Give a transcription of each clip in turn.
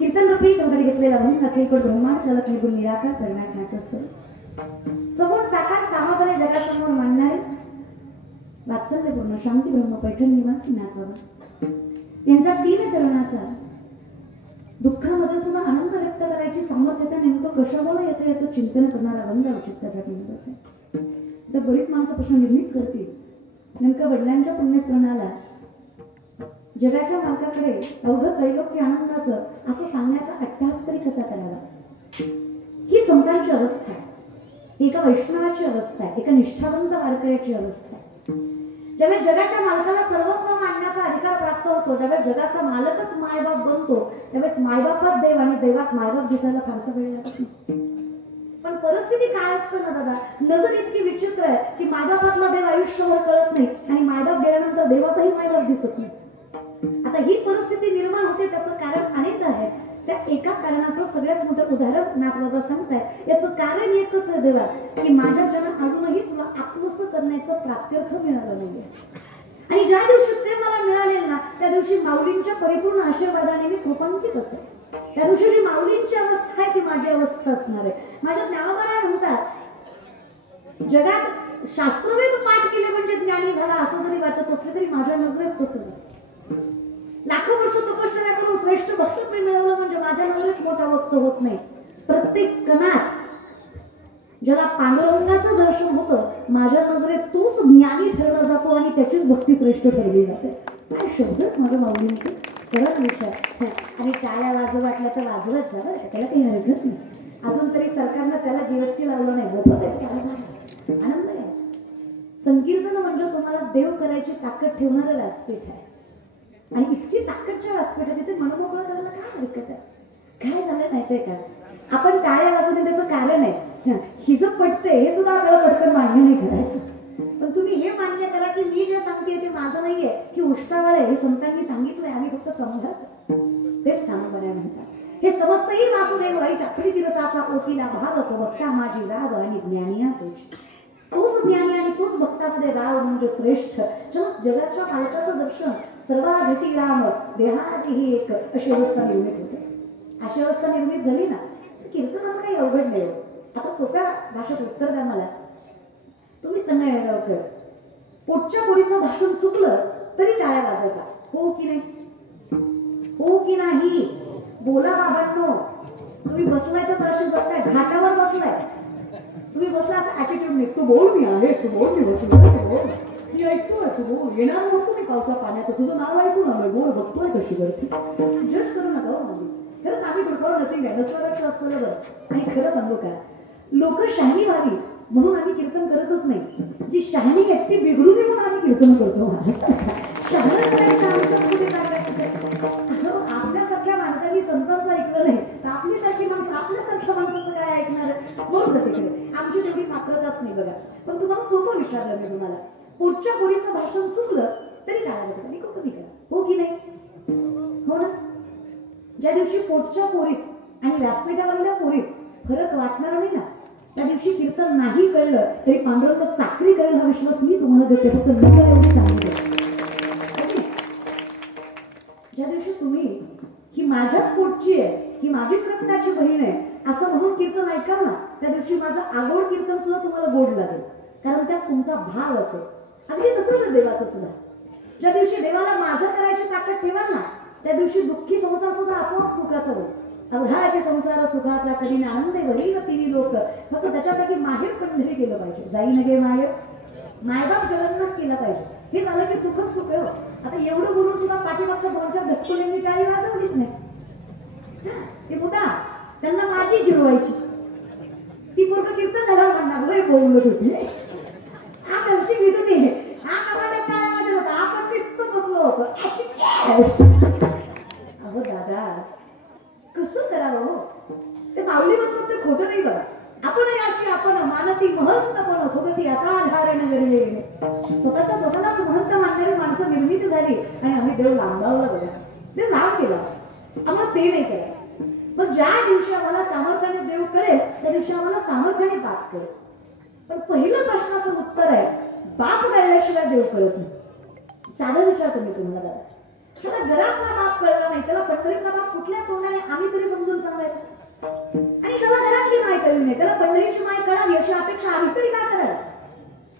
कीर्तन रूपी संकट घेतलेला भंग अखेरकोट ब्रह्मांड चालक निर्गुण निराकार परमात्म्याचा समोर साकार सामर्थ्याने जगासमोर मांडणारे वात्सल्यपूर्ण शांती ब्रह्म पैठण निवासी नाथबाबा यांचा 3 चरणाचा दुःखामध्ये सुद्धा आनंद व्यक्त करायची सामर्थ्यता नेमकं कशामुळे येतं याचं चिंतन करणारा बंद औचित्यासाठी मिळत आहे. तर बरीच माणसं प्रश्न निर्मित करतील नेमकं वडिलांच्या पुण्यस्मरणाला जगाच्या मार्गाकडे अवघड त्रैलोक्य आनंदाचं असं सांगण्याचा अट्टहास तरी कसा करावा. ही संतांची अवस्था आहे, एका वैष्णवाची अवस्था आहे, एका निष्ठावंत वारकऱ्याची अवस्था आहे. ज्यावेळेस जगाच्या मालकाला सर्वस्व मानण्याचा अधिकार प्राप्त होतो, ज्यावेळेस जगाचा मालकच मायबाप बनतो, त्यावेळेस मायबापात देव आणि देवात मायबाप दिसायला फारसा वेळ लागत नाही. पण परिस्थिती काय असतं ना दादा, नजर इतकी विचित्र आहे की मायबापातला देव आयुष्यभर कळत नाही आणि मायबाप गेल्यानंतर देवातही मायबाप दिसत नाही. आता ही परिस्थिती निर्माण होते, त्याचं कारण अनेक आहे. त्या एका कारणाचं सगळ्यात मोठं उदाहरण नाथबाबा सांगतायत. याचं कारण एकच आहे देवा, की माझ्या जन अजूनही तुला आत्मस्थ करण्याचं प्राप्त्यर्थ मिळालं नाहीये. आणि ज्या दिवशी ते मला मिळाले ना, त्या दिवशी माऊलींच्या परिपूर्ण आशीर्वादाने मी कृपांकित असेल. त्या दिवशी जी माऊलींची अवस्था आहे ती माझी अवस्था असणार आहे. माझ्या ज्ञानोबा म्हणतात, जगात शास्त्रवेद पाठ केले म्हणजे ज्ञानी झाला असं जरी वाटत असले तरी माझ्या नजरेत तसं नाही. लाखो वर्ष तपश्चर्या करून श्रेष्ठ भक्तत्व मिळवलं म्हणजे माझ्या नजरेत मोठा भक्त होत नाही. प्रत्येक कणात ज्याला पांडुरंगाचं दर्शन होतं, माझ्या नजरेत तोच ज्ञानी ठरला जातो आणि त्याचीच भक्ती श्रेष्ठ ठरली जाते. काय शब्द माझ्या माऊलींचे खरंच विचार. आणि टाळ्या वाजव वाटल्या तर वाजवत जावं, त्याला काही हरकत नाही. अजून तरी सरकारनं त्याला जीएसटी लावलं नाही, आनंद आहे. संकीर्तन म्हणजे तुम्हाला देव करायची ताकद ठेवणारं व्यासपीठ आहे. आणि इतकी ताकदच्या व्यासपीठात ते मनमोकळं करायला काय हरकत आहे. काय झालं माहितीये का, आपण टाळ्या वाजवणे त्याचं कारण आहे. हि जर पटते हे सुद्धा आपल्याला पटकन मान्य नाही करायचं. पण तुम्ही हे मान्य करा की मी जे सांगते ते माझं नाहीये, की उष्टावळ आहे, हे संतांनी सांगितलंय, आम्ही फक्त समजत तेच चांगलं म्हणतात. हे समजतही वासुदेव व्हायचा प्रीती रसाचा ओतीला भागतो भक्ता माझी राव आणि ज्ञानिया तोच ज्ञानी आणि तोच भक्तामध्ये राव म्हणजे श्रेष्ठ. जगाच्या मालकाचं दर्शन सर्वाधिक राम देहातही एक अशी अवस्था निर्मित होते. अशी अवस्था निर्मित झाली ना, कीर्तनाचं काही अवघड नाही. आता सोप्या भाषेत उत्तर द्या मला. तुम्ही सांगा येळगावकर, पोटच्या पोरीचं भाषण चुकलं तरी टाळ्या वाजवता, हो की नाही? हो की नाही? बोला बाबांनो. तुम्ही बसलाय तर जराशी बसलाय, घाटावर बसलाय. तुम्ही बसला असं ऍटिट्यूड नाही, तू बोल मी आहे, तू बोल मी बसलो, तू बोल मी ऐकतोय, तू बोल येणार म्हणतो मी पावसा पाण्याचं, तुझं नाव ऐकून आलोय, बोल बघतोय कशी करते. जज करू नका हो मम्मी. खरंच आम्ही डोक्यावर नथिंग आहे, नसल्यापेक्षा असलेलं बरं. आणि खरं सांगू का, लोक शहाणी व्हावी म्हणून आम्ही कीर्तन करतच नाही. जी शहाणी आहेत ती बिघडू नये म्हणून आम्ही कीर्तन करतो. आपल्यासारख्या माणसांनी संतांचं ऐकलं नाही तर आपल्यासारखी माणसं आपल्यासारख्या माणसाचं काय ऐकणार? बरोबर तिकडे आमची तेवढी पात्रताच नाही बघा. पण तुम्हाला सोपं विचारलं मी तुम्हाला, पोटच्या पोरीचं भाषण चुकलं तरी टाळायचं, मी कधी करा, हो की नाही? हो ना. ज्या दिवशी पोटच्या पोरीत आणि व्यासपीठावरल्या पोरीत फरक वाटणार नाही ना, त्या दिवशी कीर्तन नाही कळलं तरी पांडुरंग चाकरी करेल हा विश्वास मी तुम्हाला देते. फक्त नजर एवढी सांगितलं. ज्या दिवशी तुम्ही ही माझ्याच पोटची आहे, ही माझीच रक्ताची बहीण आहे असं म्हणून कीर्तन ऐकाल ना, त्या दिवशी माझं आगोड कीर्तन सुद्धा तुम्हाला गोड लागेल, कारण त्यात तुमचा भाव असेल. अगदी तसंच देवाचं सुद्धा. ज्या दिवशी देवाला माझं करायची ताकद ठेवाल ना, त्या दिवशी दुःखी संसार सुद्धा आपोआप सुखाचा होईल. अवघाचे संसार सुखाचा कधी आनंदे वरील तिन्ही लोक. फक्त त्याच्यासाठी माहेर पंढरी केलं पाहिजे. जाई नगे माहेर, मायबाप जगन्नाथ केला पाहिजे. हे झालं की सुखच सुख आहे. आता एवढं बोलून सुद्धा पाठीमागच्या 2-4 धक्कोल्यांनी टाळी वाजवलीच नाही. ते मुदा त्यांना माझी जिरवायची. ती पोरग कीर्तन झाला म्हणणार बोलत होती, हा कलशी घेतो ते हा कमाने टाळ्या वाजत होता, आपण नुसतं बसलो होतो. अहो दादा कसं करावं हो? ते माऊली म्हणतात ते खोटं नाही बघा. आपण अशी आपण मानती महंत पण भोगती असा धारण गरजे. स्वतःलाच महंत मानणारी माणसं निर्मिती झाली आणि आम्ही देव लांबावला बघा. देव लांब केला, आम्हाला ते नाही करायचं. पण ज्या दिवशी आम्हाला सामर्थ्याने देव कळेल त्या दिवशी आम्हाला सामर्थ्याने बाप कळेल. पण पहिलं प्रश्नाचं उत्तर आहे, बाप कळल्याशिवाय देव कळत नाही. साधं विचारतो मी तुम्हाला दादा, त्याला घरातला बाप कळला नाही, त्याला पंढरीचा बाप कुठल्या तोंडाने आम्ही तरी समजून सांगायचं? आणि ज्याला घरातली माय कळली नाही त्याला पंढरीची माय कळावी अशी अपेक्षा आम्ही तरी काय करायला?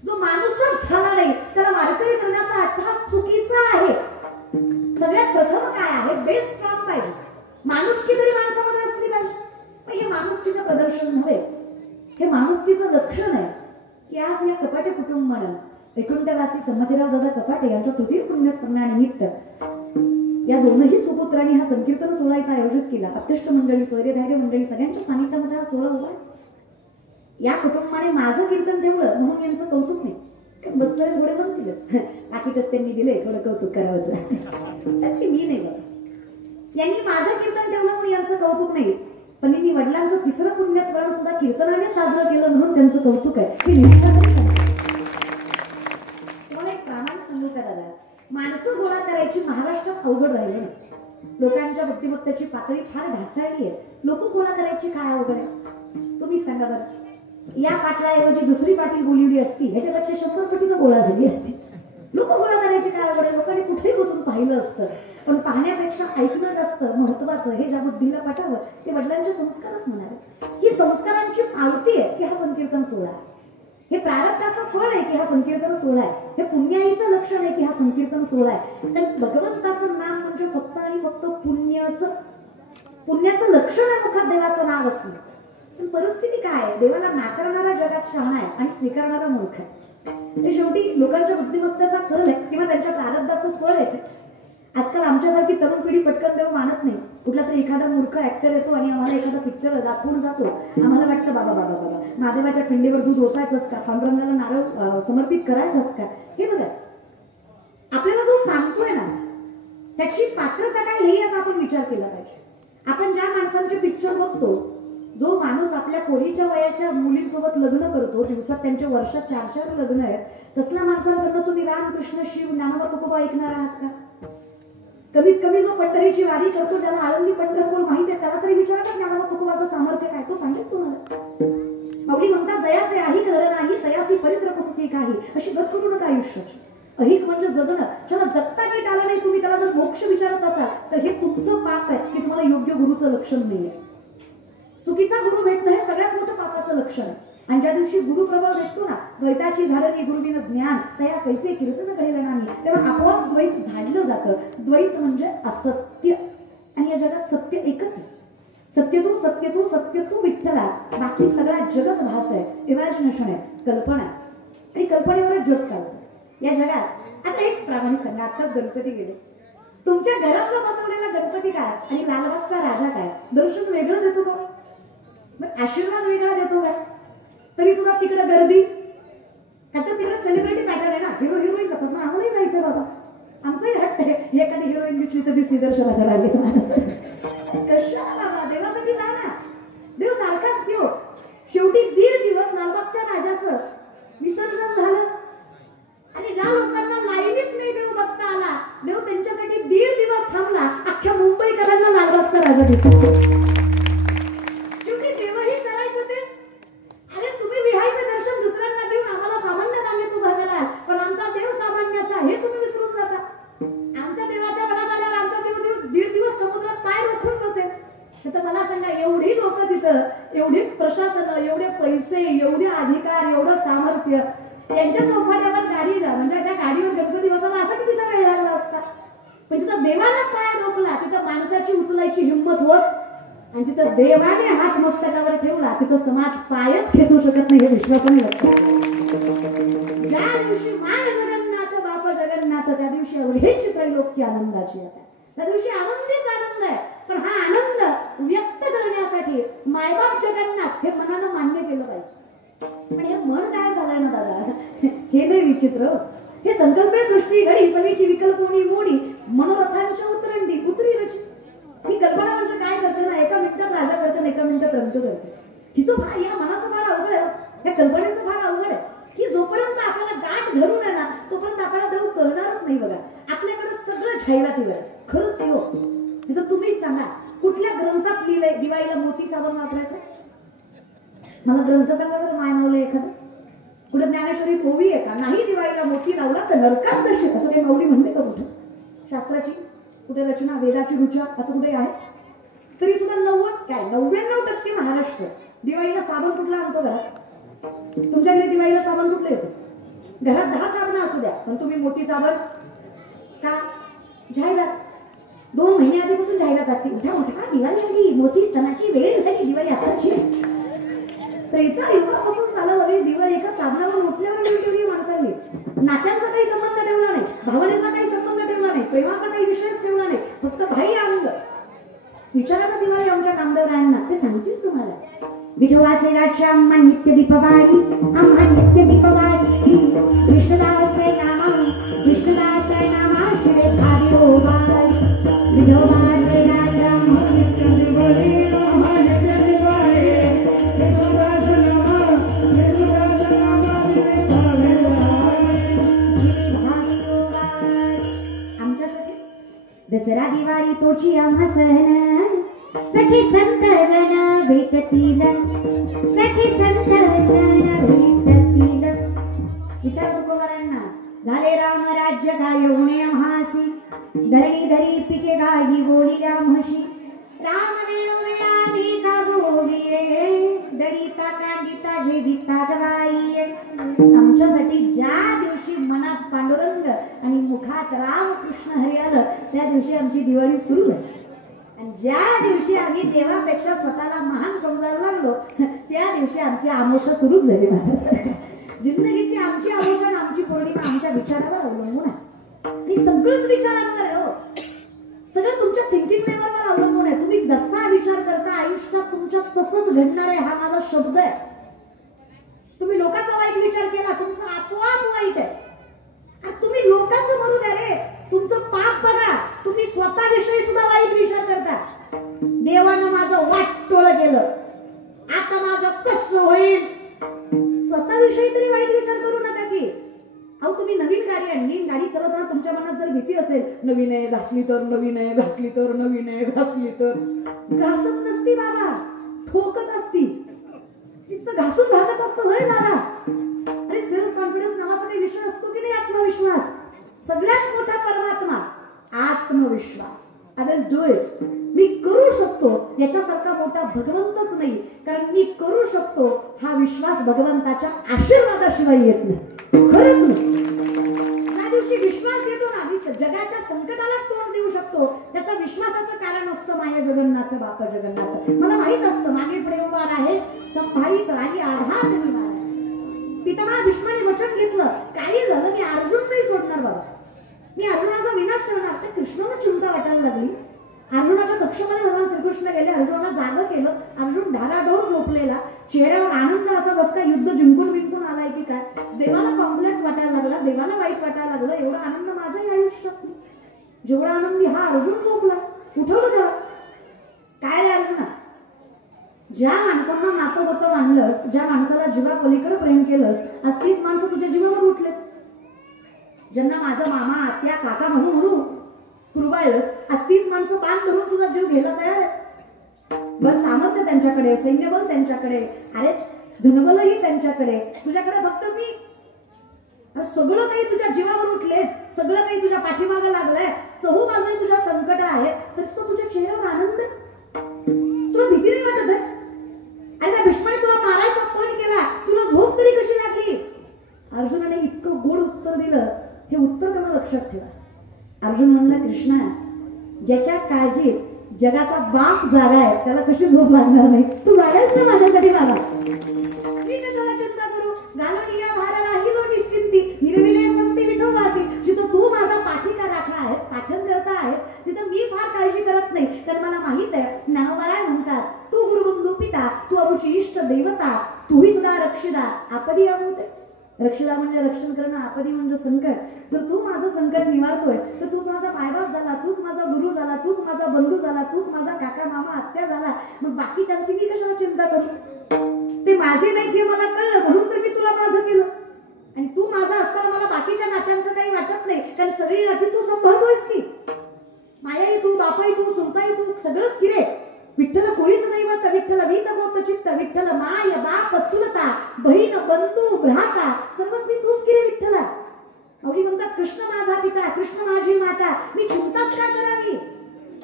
जो माणूसच झाला नाही त्याला वारकरी करण्याचा अट्टहास चुकीचा आहे. सगळ्यात प्रथम काय आहे, बेस स्ट्रॉंग पाहिजे. माणुसकी तरी माणसामध्ये असली पाहिजे. पण हे माणुसकीचं प्रदर्शन नव्हे, हे माणुसकीचं लक्षण आहे की आज या कपाटे कुटुंबानं वैकुंठवासी संभाजीराव दादा कपाटे यांच्या तृतीय पुण्यस्मरणानिमित्त या दोनही सुपुत्रांनी हा संकीर्तन सोहळा इथं आयोजित केला. अत्यष्ट मंडळी, स्वैर्यधार्य मंडळी सगळ्यांच्या सानिध्यामध्ये हा सोहळा होता. या कुटुंबाने माझं कीर्तन ठेवलं म्हणून यांचं कौतुक नाही. बसलेले थोडे म्हणतीलच, बाकीच त्यांनी दिले थोडं कौतुक करावंच, त्यातली मी नाही बघा. यांनी माझं कीर्तन ठेवलं म्हणून यांचं कौतुक नाही, पण यांनी वडिलांचं तिसरं पुण्यस्मरण सुद्धा कीर्तनाने साजरं केलं म्हणून त्यांचं कौतुक आहे. तुम्हाला एक प्रामाणिक सांगू का दादा, माणसं गोळा करायची महाराष्ट्रात अवघड राहिली नाही. लोकांच्या बुद्धिमत्तेची पातळी फार ढासळली आहे. लोक गोळा करायची काय अवघड आहे तुम्ही सांगा बरं. या पाटलाऐवजी दुसरी पाटील बोलिवली असती ह्याच्यापेक्षा 100 पटीनं गोळा झाली असती. लोक गोळा करायची काय अवघड आहे. लोकांनी कुठेही बसून पाहिलं असतं, पण पाहण्यापेक्षा ऐकणं जास्त महत्वाचं हे ज्या बुद्धीला पटावं ते वडिलांचे संस्कारच म्हणाले. ही संस्कारांची पावती आहे की हा संकीर्तन सोहळा, हे प्रारब्धाचं फळ आहे की हा संकीर्तन सोहळा आहे, हे पुण्याईचं लक्षण आहे की हा संकीर्तन सोहळा आहे. तर भगवंताचं नाम म्हणजे फक्त आणि फक्त पुण्याचं लक्षण आहे. मुखात देवाचं नाव असणं. पण परिस्थिती काय आहे, देवाला नाकारणारा जगात शहाणा आहे आणि स्वीकारणारा मूर्ख आहे. ते शेवटी लोकांच्या बुद्धिमत्तेचा कल आहे किंवा त्यांच्या प्रारब्धाचं फळ आहे. आजकाल आमच्यासारखी तरुण पिढी पटकन देव मानत नाही. कुठला तरी एखादा मूर्ख ऍक्टर येतो आणि आम्हाला एखादा पिक्चर दाखवून जातो, आम्हाला वाटतं बाबा बाबा बाबा महादेवाच्या पिंडीवर दूध ओतायचंच का, पांडुरंगाला नारळ समर्पित करायचंच का. हे बघा, आपल्याला जो सांगतोय ना त्याची पात्रता काय हेही असा आपण विचार केला पाहिजे. आपण ज्या माणसांचे पिक्चर बघतो, जो माणूस आपल्या पोरीच्या वयाच्या मुलींसोबत लग्न करतो, दिवसात त्यांच्या वर्षात 4-4 लग्न आहेत, तसल्या माणसांकडनं तुम्ही राम कृष्ण शिव ज्ञानोबा तुकोबा ऐकणार आहात का? कमीत कमी जो पंढरीची वारी करतो, ज्याला आळंदी पंढरपूर माहिती आहे, त्याला तरी विचारा का ज्ञानोबा तुकोबाचं सामर्थ्य काय, तो सांगेल तुम्हाला. माऊली म्हणतात जयाचे आही घर नाही तयासी परित्र पुससी काही, अशी गत करू नका आयुष्याची. अहिक म्हणजे जगणं. ज्याला जगता नीट आलं नाही, तुम्ही त्याला जर मोक्ष विचारत असाल तर हे तुमचं पाप आहे की तुम्हाला योग्य गुरुचं लक्षण नाहीये. चुकीचा गुरु भेटणं हे सगळ्यात मोठं पापाचं लक्षण आहे. आणि ज्या दिवशी गुरु प्रभाव भेटतो ना, द्वैताची झाडणी गुरुविन ज्ञान तया कैसे कीर्तन करेल नाही, तेव्हा आपोआप द्वैत झाडलं जातं. द्वैत म्हणजे असत्य, आणि या जगात सत्य एकच आहे. सत्य तू विठ्ठला, बाकी सगळा जगत भास आहे, इमॅजिनेशन आहे, कल्पना आहे, आणि कल्पनेवरच जग चालतं या जगात. आता एक प्रामाणिक सांगा, आताच गणपती गेले, तुमच्या घरातला बसवलेला गणपती काय आणि लालबागचा राजा काय, दर्शन वेगळं देतो का? आशीर्वाद वेगळा देतो का? तरी सुद्धा तिकडे गर्दी, का तर तिकडे सेलिब्रिटी पॅटर्न आहे ना, हिरो हिरोईन जातात ना, आम्हालाही जायचं बाबा, आमचंही हट्ट आहे, एखादी हिरोईन दिसली तर दिसली, दर्शनाच्या रांगेत माणूस कशाला बाबा, देवासाठी जा ना, देव सारखाच घेऊ. शेवटी 1.5 दिवस लालबागच्या राजाचं विसर्जन झालं, आणि ज्या लोकांना लाईनीत नाही देव बघता आला, देव त्यांच्यासाठी 1.5 दिवस थांबला. अख्ख्या मुंबईकरांना लालबागचा राजा दिसला. शेवटी देवही करायचं ते, अरे तुम्ही व्हीआयपी दर्शन दुसऱ्यांना देऊन आम्हाला सामान्य रांगेत उभा कराल, पण आमचा देव सामान्याचा हे तुम्ही विसरून जाता. आमच्या देवाच्या मनात आल्यावर आमचा देव 1.5 दिवस समुद्रात पाय रोखून बसेल. तर मला सांगा, एवढी लोक तिथं, एवढी प्रशासन, एवढे पैसे, एवढे अधिकार, एवढं सामर्थ्य, त्यांच्या चौपाट्यावर गाडी जा, म्हणजे त्या गाडीवर गणपती बसायला असा कितीचा वेळ लागला असता. पण जिथं देवाला पाय रोखला तिथं माणसाची उचलायची हिंमत होत, आणि जिथं देवाने हात मस्तकावर ठेवला तिथं समाज पायच खेचू शकत नाही, हे विश्वासाने लक्षात. ज्या दिवशी मान जगन्नाथ बाप जगन्नाथ, त्या दिवशी अवघेची त्रैलोक्य आनंदाची आहे. त्या दिवशी आनंदीच आनंद आहे. पण हा आनंद व्यक्त करण्यासाठी मायबाप जगन्नाथ हे मनानं मान्य केलं पाहिजे. पण हे मन काय झालंय ना दादा, हे लय विचित्र. हे संकल्पे सृष्टी घडी, सगळीची विकल्पोनी मोडी, मनोरथांच्या उतरंडी उतरी रची. ही कल्पना म्हणजे काय करते ना, एका मिनिटात राजा करते, एका मिनिटात रंग करते. हिचं फार, या मनाचं फार अवघड आहे, या कल्पनेचं फार अवघड आहे, की जोपर्यंत आपल्याला गाठ धरून आहे ना, तोपर्यंत आपल्याला देव करणारच नाही. बघा, आपल्याकडे सगळं जाहिरातीवर आहे. खरंच की हो? तिथं तुम्हीच सांगा, कुठल्या ग्रंथात लिहिलंय दिवाळीला मोती साबण वापरायचं? मला ग्रंथ सांगा बरं, मानवलं एखादं. कुठे ज्ञानेश्वरी तोवी आहे का? नाही. दिवाळीला मोती लावला तर नरकात जशी, असं काही माऊली म्हणले का कुठं? शास्त्राची कुठे रचना, वेदाची रुचा असं कुठे आहे? तरी सुद्धा 99% महाराष्ट्र दिवाळीला साबण कुठला आणतो घरात? तुमच्याकडे दिवाळीला साबण कुठलं येतं? घरात 10 साबण असू द्या, पण तुम्ही मोती साबण का? जाहिरात 2 महिने आधीपासून जाहिरात असते, उठा उठा दिवाळी आली, मोती स्तनाची वेळ झाली, दिवाळी आताची. तर इथं युगापासून चालत आली दिवाळी एका साबणावर उठल्यावर ठेवली माणसांनी. नात्यांचा काही संबंध ठेवला नाही, भावनेचा काही संबंध ठेवला नाही, प्रेमाचा काही विषयच ठेवला नाही, फक्त भाई आनंद. विचारा ना दिवाळी आमच्या कामदेवरायांना, ते सांगतील तुम्हाला. विठोबाचे राजा आम्हा नित्य दीपवाळी, आम्हा नित्य दीपवाळी, विष्णुदास नामा, विष्णुदास नामा श्री भारी ओ बाळी. विठोबाचे राजा आम्हा नित्य दीपवाळी, आम्हा नित्य दीपवाळी, विठोबाचे नामा, विष्णुदास नामा श्री भारी ओ बाळी. आमच्यासाठी दसरा दिवाळी तोची आम्हा सण, सखी संत जन भेटतील, सखी संत जन भेटतील. विचार तुकोबारांना, झाले राम राज्य गायवणे आम्हासी, धरणी धरी पिके गाई बोलिल्या म्हशी, राम वेळोवेळा भीका भोगिये, दडीता कांडिता जेविता गवाईये. आमच्यासाठी ज्या दिवशी मनात पांडुरंग आणि मुखात राम कृष्ण हरी आलं, त्या दिवशी आमची दिवाळी सुरू झाली. आणि ज्या दिवशी आम्ही देवापेक्षा स्वतःला महान समजायला लागलो, त्या दिवशी आमची आमोशा सुरूच झाली. महाराज, जिंदगीची आमची आमोशा आणि आमची पौर्णिमा आमच्या विचारावर अवलंबून आहे. आणि सगळंच विचारांवर आहे हो, सगळं तुमच्या थिंकिंग लेवलवर अवलंबून आहे. तुम्ही जसा विचार करता आयुष्यात तुमच्या तसंच घडणार आहे, हा माझा शब्द आहे. तुम्ही लोकांचा वाईट विचार केला, तुमचं आपोआप वाईट आहे. आणि तुम्ही लोकांचं म्हणू द्या रे, तुमचं पाप बघा. तुम्ही स्वतःविषयी सुद्धा वाईट विचार करता. देवानं माझं वाटोळं केलं, आता माझं कसं होईल? स्वतःविषयी तरी वाईट विचार करू नका की. अहो, तुम्ही नवीन गाडी आणली, गाडी चालवताना तुमच्या मनात जर भीती असेल, नवीन आहे घासली तर, नवीन आहे घासली तर, नवीन आहे घासली तर, घासत नसती बाबा, ठोकत असती. नुसतं घासून भागत असतं होय दादा. अरे सेल्फ कॉन्फिडन्स नावाचा काही विषय असतो की नाही? आत्मविश्वास सगळ्यात मोठा परमात्मा आत्मविश्वास. I will do it. मी करू शकतो याच्यासारखा मोठा भगवंतच नाही, कारण मी करू शकतो हा विश्वास भगवंताच्या आशीर्वादाशिवाय येत नाही. खरंच नाही. त्या दिवशी विश्वास येतो ना, मी जगाच्या संकटाला तोंड देऊ शकतो, त्याचा विश्वासाचं कारण असतं माया जगन्नाथ बापा जगन्नाथ. मला माहित असतं मागे पुढे उभा आहे संभाळीत राही आधार निवारा. पितामह भीष्माने वचन घेतलं, काही झालं मी अर्जुन नाही सोडणार बाबा, मी अर्जुनाचा विनाश करणार. तर कृष्णाला चिंता वाटायला लागली. अर्जुनाच्या कक्षामध्ये भगवान श्रीकृष्ण गेले, अर्जुनाला जागं केलं. अर्जुन धाराडोर झोपलेला, चेहऱ्यावर आनंद असा जसं काय युद्ध जिंकून बिंकून आलाय की काय. देवाला कॉम्प्लेक्स वाटायला लागला, देवाला वाईट वाटायला लागलं. एवढा आनंद माझ्याही आयुष्यात नाही जेवढा आनंदी हा अर्जुन झोपला. उठवलं त्याला, काय रे अर्जुना, ज्या माणसांना नातं होतं आणलंस, ज्या माणसाला जीवा पलीकडे प्रेम केलंस, आज तीच माणसं तुझ्या जीवावर उठलेत. ज्यांना माझा मामा आत्या काका म्हणून म्हणून कुरवाळलंस, आज तीच माणसं पान धरून तुझा जीव घ्यायला तयार आहे. बस सामर्थ्य त्यांच्याकडे, सैन्यबल त्यांच्याकडे, अरे धनबलही त्यांच्याकडे, तुझ्याकडे फक्त मी. सगळं काही तुझ्या जीवावर उठले, सगळं काही तुझ्या पाठीमागे लागलंय, चहू बाजूने तुझ्या संकट आहेत, तर तो तुझ्या चेहऱ्यावर आनंद. तुला भीती नाही वाटत आहे? अरे त्या भीष्माने तुला मारायचा पण केला, तुला झोप तरी कशी लागली? अर्जुनाने इतकं गोड उत्तर दिलं, हे उत्तर त्यांना लक्षात ठेवा. अर्जुन म्हणला, कृष्णा, ज्याच्या काळजीत जगाचा बाप जागा आहे त्याला कशी झोप लागणार नाही? तू जागायच ना माझ्यासाठी बाबा. मी कशाला चिंता करू? गालोनिया भार राहिलो निश्चिंती, निर्विलय संती विठोबासी. जिथं तू माझा पाठीका राखा आहेस, पाठन करता आहेस, तिथं मी फार काळजी करत नाही. कारण मला माहित आहे, ज्ञानोबाराय म्हणतात, तू गुरुबंधू पिता, तू आमची इष्ट देवता, तूही सदा रक्षिता. आपदी आहोत. रक्षिता म्हणजे रक्षण करणं, आपदी म्हणजे संकट. जर तू माझं संकट निवारतोय तर तूच माझा मायबाप झाला, तूच माझा गुरु झाला, तूच माझा बंधू झाला, तूच माझा काका मामा आत्या झाला. मग बाकीच्यांची मी कशाला चिंता करू? ते माझे नाही हे मला कळलं, म्हणून तर मी तुला माझं केलं. आणि तू माझा असताना मला बाकीच्या नात्यांचं काही वाटत नाही, कारण सगळी नाती तू सांभाळतोयस की. मायाही तू, बापाही तू, चुलताही तू, सगळंच की रे. विठ्ठल कोळीच दैवत, विठ्ठल वीतगोत चित्त, विठ्ठल माय बाप चुलता, बहीण बंधू भ्राता, सर्वस्वी तूच की रे विठ्ठला. आवडी म्हणतात, कृष्ण माझा पिता, कृष्ण माझी माता, मी चिंताच का करावी?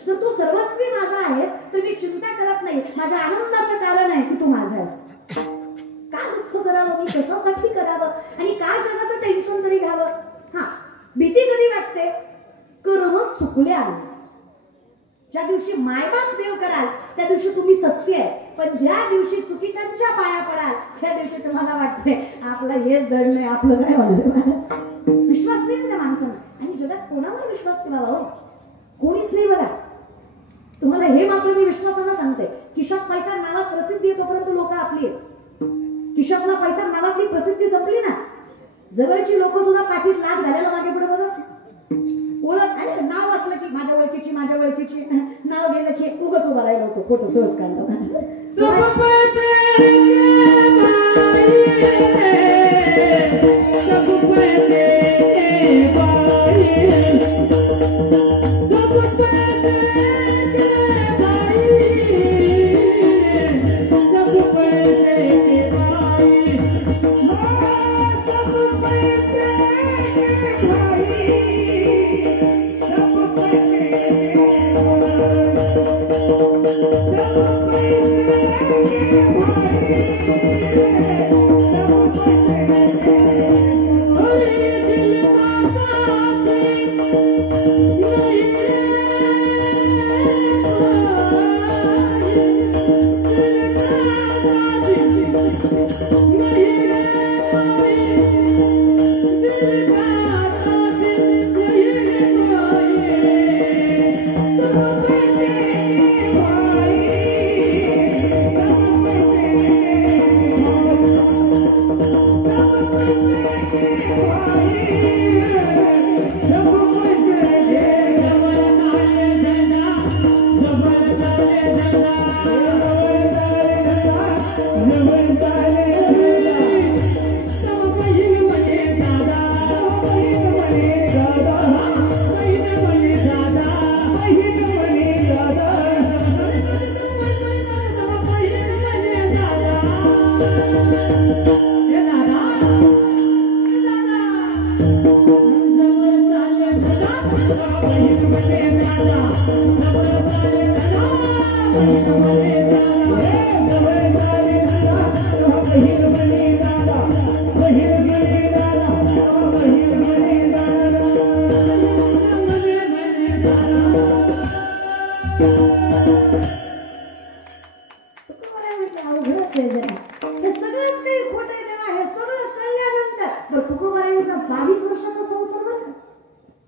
जर तू सर्वस्वी माझा आहेस तर मी चिंता करत नाही. माझ्या आनंदाचं कारण आहे की तू माझा आहेस. का दुःख करावं मी? कशासाठी करावं? आणि काय जगाचं टेन्शन तरी घ्यावं? हा, भीती कधी वाटते? कर्म चुकल्या. ज्या दिवशी मायबाप देव कराल त्या दिवशी तुम्ही सत्य आहे, पण ज्या दिवशी चुकीच्यांच्या पाया पडाल त्या दिवशी तुम्हाला वाटते आपला हेच धड नाही, आपलं काय होणार. विश्वास नाही त्या माणसाला. आणि जगात कोणावर विश्वास ठेवावा हो? कोणीच नाही बघा. तुम्हाला हे मात्र मी विश्वासानं सांगते, किशोर पैसा नावात प्रसिद्धी आहे तोपर्यंत लोक आपली आहेत. किशोरला पैसा नावातली प्रसिद्धी संपली ना, जवळची लोक सुद्धा पाठीत लाट घालायला मागे पुढे बघत. ओळख अरे नाव असलं की माझ्या ओळखीची, माझ्या ओळखीची, नाव गेलं की उगाच उभा राहिला होतो, फोटो सहज काढला.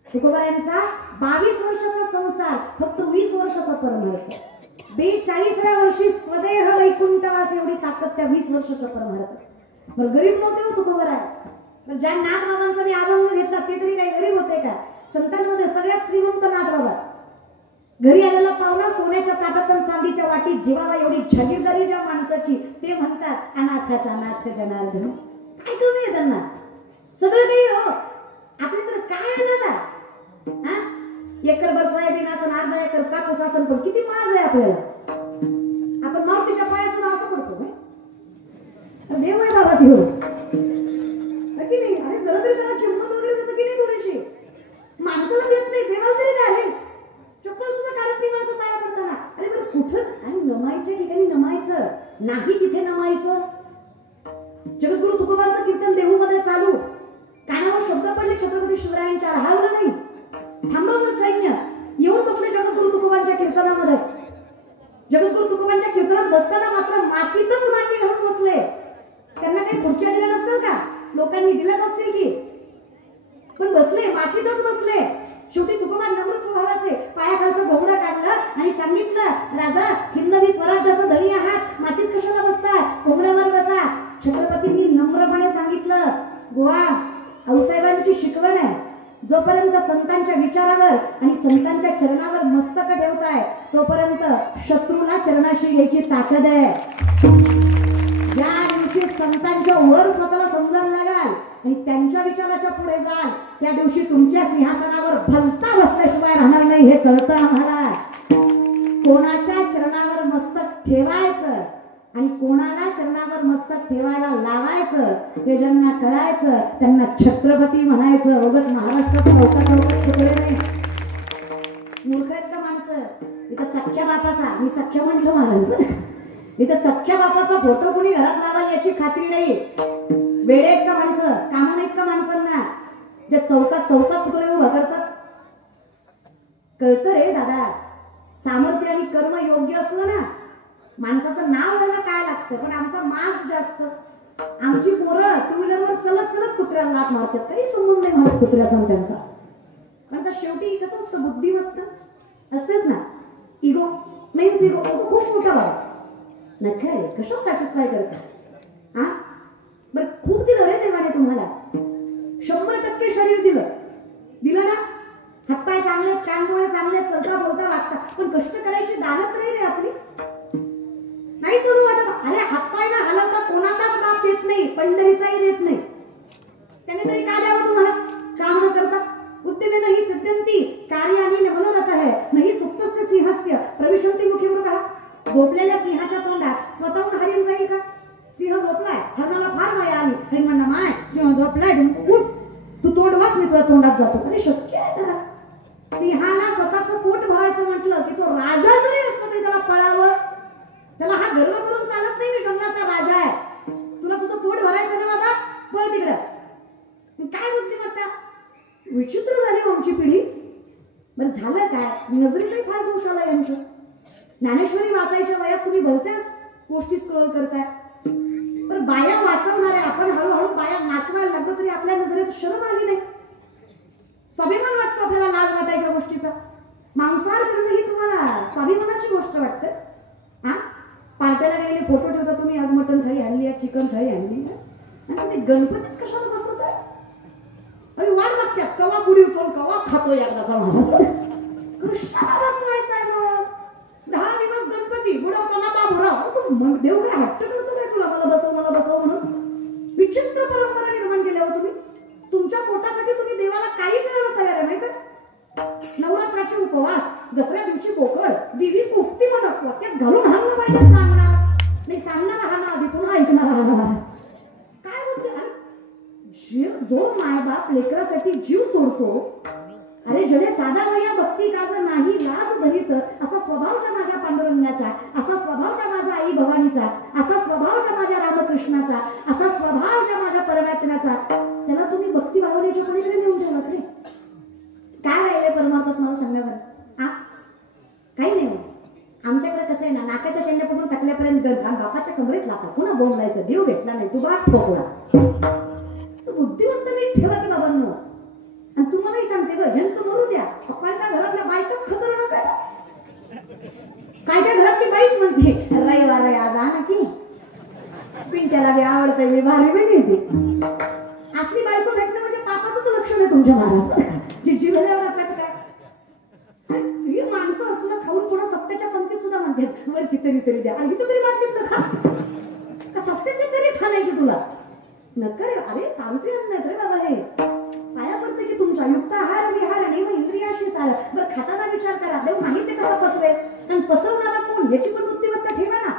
तुकोबारायांचा 22 वर्षाचा संसार फक्त 20 वर्षाचा परमार्थ. 42व्या वर्षी स्वदेह वैकुंठवास एवढी ताकद त्या 20 वर्षाच्या परमार्थ. बरं गरीब नव्हते हो तुकोबाराय. पण ज्या नाथबाबांचा मी अभंग घेतला ते तरी काही गरीब होते का? संतांमध्ये सगळ्यात श्रीमंत नाथबाबा. घरी आलेला पाहुणा सोन्याच्या ताटात आणि चांदीच्या वाटीत जीवावा एवढी जागीरदारी ज्या माणसाची, ते म्हणतात अनाथाचा नाथ जनार्दन. काय कमी आहे त्यांना? सगळं काही हो. आपल्याकडे काय आहे दादा? एकरभर सोयाबीन असन, अर्धा एकर कापूस असन, पण किती माज आहे आपल्याला. आपण मारुतीच्या पाया सुद्धा असं पडतो. देव आहे बाबा ती हो की नाही? अरे जरा तरी त्याला किंमत वगैरे देतं की नाही? थोडीशी माणसाला देत नाही, देवाला तरी द्यावे. चप्पल सुद्धा काढत नाही माणसं पाया पडताना. अरे बरं कुठं? आणि नमायच्या ठिकाणी नमायचं नाही, तिथे नमायचं. जगद्गुरु तुकोबांचं कीर्तन देहूमध्ये चालू, कानावर शब्द पडले छत्रपती शिवरायांच्या, राहवलं नाही, थांबवलं सैन्य, येऊन बसले जगद्गुरु तुकोबांच्या कीर्तनामध्ये. जगद्गुरु तुकोबांच्या कीर्तनात बसताना मात्र मातीतच मांडी घालून बसले. त्यांना काही खुर्च्या दिल्या नसतील का? लोकांनी दिल्याच असतील की, पण बसले, मातीतच बसले. शेवटी तुकोबा नम्र स्वभावाचे, पायाखालचं घोंगडं काढलं आणि सांगितलं, राजा हिंदवी स्वराज्याचं धनी आहात, मातीत कशाला बसता? घोंगड्यावर बसा. छत्रपतींनी नम्रपणे सांगितलं, गोवा आऊसाहेबांची शिकवण आहे, जोपर्यंत संतांच्या विचारावर आणि संतांच्या चरणावर मस्तक ठेवताय तोपर्यंत शत्रूला चरणाशी घ्यायची ताकद आहे. ज्या दिवशी संतांच्या वर स्वतःला समजायला लागाल आणि त्यांच्या विचाराच्या पुढे जाल, त्या दिवशी तुमच्या सिंहासनावर भलता बसल्याशिवाय राहणार नाही, हे कळतं आम्हाला. कोणाच्या चरणावर मस्तक ठेवायचं आणि कोणाला चरणावर मस्तक ठेवायला लावायचं हे ज्यांना कळायचं त्यांना छत्रपती म्हणायचं. उगाच महाराष्ट्रात चौकात कुठे नाही. मूर्ख आहेत का माणसं? इथं सख्या बापाचा, मी सख्या म्हटलं महाराज, इथं सख्या बापाचा फोटो कुणी घरात लावाल याची खात्री नाही. वेडे आहेत का माणसं? कामं नाहीत का माणसांना? जे चौकात पुतळे उभा करतात. कळतं रे दादा, सामर्थ्य आणि कर्म योग्य असलं ना, माणसाचं नाव व्हायला काय लागतं, पण आमचा मास जास्त. आमची पोरं टू व्हीलरवर चलत चलत कुत्र्याला लात मारतात, काही संबंध नाही म्हणत कुत्र्याचा त्यांचा. पण आता शेवटी कसं असतं, बुद्धिमत्ता असतेच ना, इगो, मेन्स इगो, तो खूप मोठा भाग नका रे. कसं सॅटिस्फाय करतात? हा बरं, खूप दिलं रे देवाने तुम्हाला, 100% शरीर दिलं ना, हातपाय चांगले, कानडोळे चांगले, चलता बोलता वागता, पण कष्ट करायची दानत नाही रे आपली. नाही चलू वाटत. अरे हातपाय ना हलवता कोणाचाच बाप देत नाही, पंढरीचाही देत नाही. त्याने तरी काय द्यावं तुम्हाला? काम न करता उद्यमे नाही सिद्धंती कार्याने न मनोरथ है नाही सुप्तस्य सिंहस्य प्रविशन्ति मुखी मृगः. झोपलेल्या सिंहाच्या तोंडात स्वतःहून हरिण जाईल का? सिंह झोपलाय, हरणाला फार माया आली, हरिण म्हणला माय सिंह झोपलाय, उठ तू तोंड वाच, मी तुझ्या तोंडात जातो. अरे शक्य आहे का? सिंहाला स्वतःचं पोट भरायचं म्हटलं की तो राजा जरी असतो तरी त्याला पळावं. त्याला हा गर्व करून चालत नाही, मी जंगलाचा राजा आहे, तुला तुझं पोट भरायचं ना बाबा, पळ तिकडं. काय बुद्धिमत्ता? विचित्र झाली आमची पिढी. बरं झालं काय? नजरेतही फार दोष आला यांच्या. ज्ञानेश्वरी वाचायच्या वयात तुम्ही भलत्याच गोष्टी स्क्रोल करताय. पण बाया वाचवणाऱ्या आपण हळूहळू बाया नाचवायला लागलो तरी आपल्या नजरेत शरम आली नाही. स्वाभिमान वाटतो आपल्याला लाज वाटायच्या गोष्टीचा. मांसाहार करणं ही तुम्हाला स्वाभिमानाची गोष्ट वाटते. हा पार्ट्याला गेले फोटो ठेवता तुम्ही, आज मटण थाळी आणली आहे, चिकन थाळी आणली आहे, आणि तुम्ही गणपतीच कशाला बसवताय? आणि वाट बघत्यात कवा पुढे उठून कवा खातो एकदाचा माणूस. कृष्णाला बसवायचा आहे मग 10 दिवस गणपती बुडवताना बाबूराव, मग देव काय हट्ट करतो काय तुला, मला बसव म्हणून? विचित्र परंपरा निर्माण केल्या हो तुम्ही. तुमच्या पोटासाठी तुम्ही देवाला काही करायला तयार आहे माहिती? नवरात्राचे उपवास, दसऱ्या दिवशी बोकड, देवी पोपती म्हणत वाक्यात घालून हाणलं पाहिजे. सांगणार नाही, सांगणार हा ना आधी, पुन्हा ऐकणार हा ना. काय बोलते? जो मायबाप लेकरासाठी जीव तोडतो, अरे जडे साधावया भक्ती काज नाही लाज धरीत असा स्वभावच्या माझ्या पांडुरंगाचा, असा स्वभावच्या माझ्या आई भवानीचा, असा स्वभावच्या माझ्या रामकृष्णाचा, असा स्वभावच्या माझ्या परमात्म्याचा, त्याला तुम्ही भक्ती भावनेच्या पलीकडे नेऊन ठेवलात रे. काय राहिले परमार्थात मला सांगा बरं. काही नाही. आमच्याकडे कसं आहे ना, नाकाच्या शेंड्यापासून टाकल्यापर्यंत बापाच्या कमरेत लाथा, पुन्हा बोंबलायचं, देव भेटला नाही तू बाप ठोकला. बुद्धिवंत नीट ठेवा की बाबांनो. आणि तुम्हालाही सांगते ग, ह्यांचं मरू द्या, पप्पांच्या घरातल्या बायकाच खतरनाक आहे. काय काय घरातली बाईच म्हणते रविवार आज आणा की पिंट्याला बी आवडतंय, मी भारी भेटी. असली बायको भेटणं म्हणजे पापाचंच लक्षण आहे तुमच्या महाराज. जी एवढा चटका ही माणसं असलं खाऊन पुन्हा सत्याच्या पंक्तीत सुद्धा म्हणतात वरची तरी द्या. आणि तरी मार्केटलं का सत्यातली तरी खाण्याची तुला नका रे. अरे तामसे नाही रे बाबा. हे पाया पडतं की तुमच्या युक्त आहार विहार आणि इंद्रियाशी सार. बरं खाताना विचार करा, देव माहिती कसा पचवेल आणि पचवणारा कोण याची पण बुद्धिमत्ता ठेवा ना.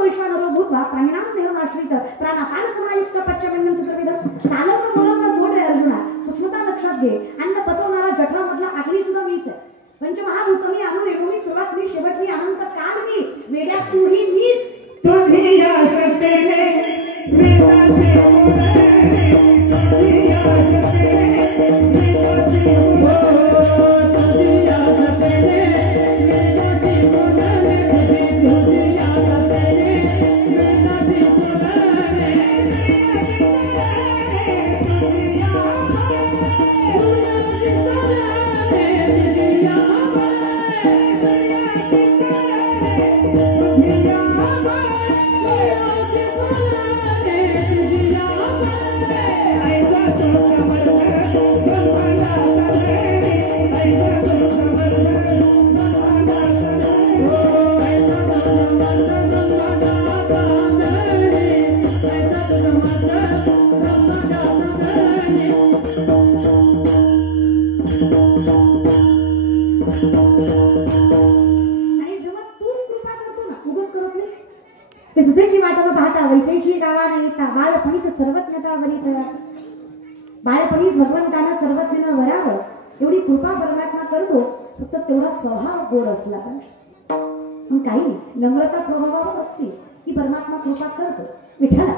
वैश्वानरो भूत्वा प्राणिनाम देहमाश्रित प्राणापान समायुक्त पच्चमेन्नं चतुर्विधं. चालवणं बोलवणं सोड रे अर्जुना, सूक्ष्मता लक्षात घे. अन्न पचवणारा जठरामधला आगली सुद्धा मीच आहे. पंचमहाभूत मी, अणु रेणू मी, सुरुवात मी, शेवट मी, अनंत काल मी, वेड्यात तूही मीच. तुझिया सत्तेने वेदाचे तुझिया सत्तेने वेदाचे तुझिया सत्तेने वेदाचे तुझिया सत्तेने वेदाचे बाळपणीच भगवंताला सर्वज्ञ वरावं एवढी कृपा परमात्मा करतो. फक्त तेवढा स्वभाव गोड असला पाहिजे. मग काही नम्रता स्वभावावर असली की परमात्मा कृपा करतो. विठ्ठला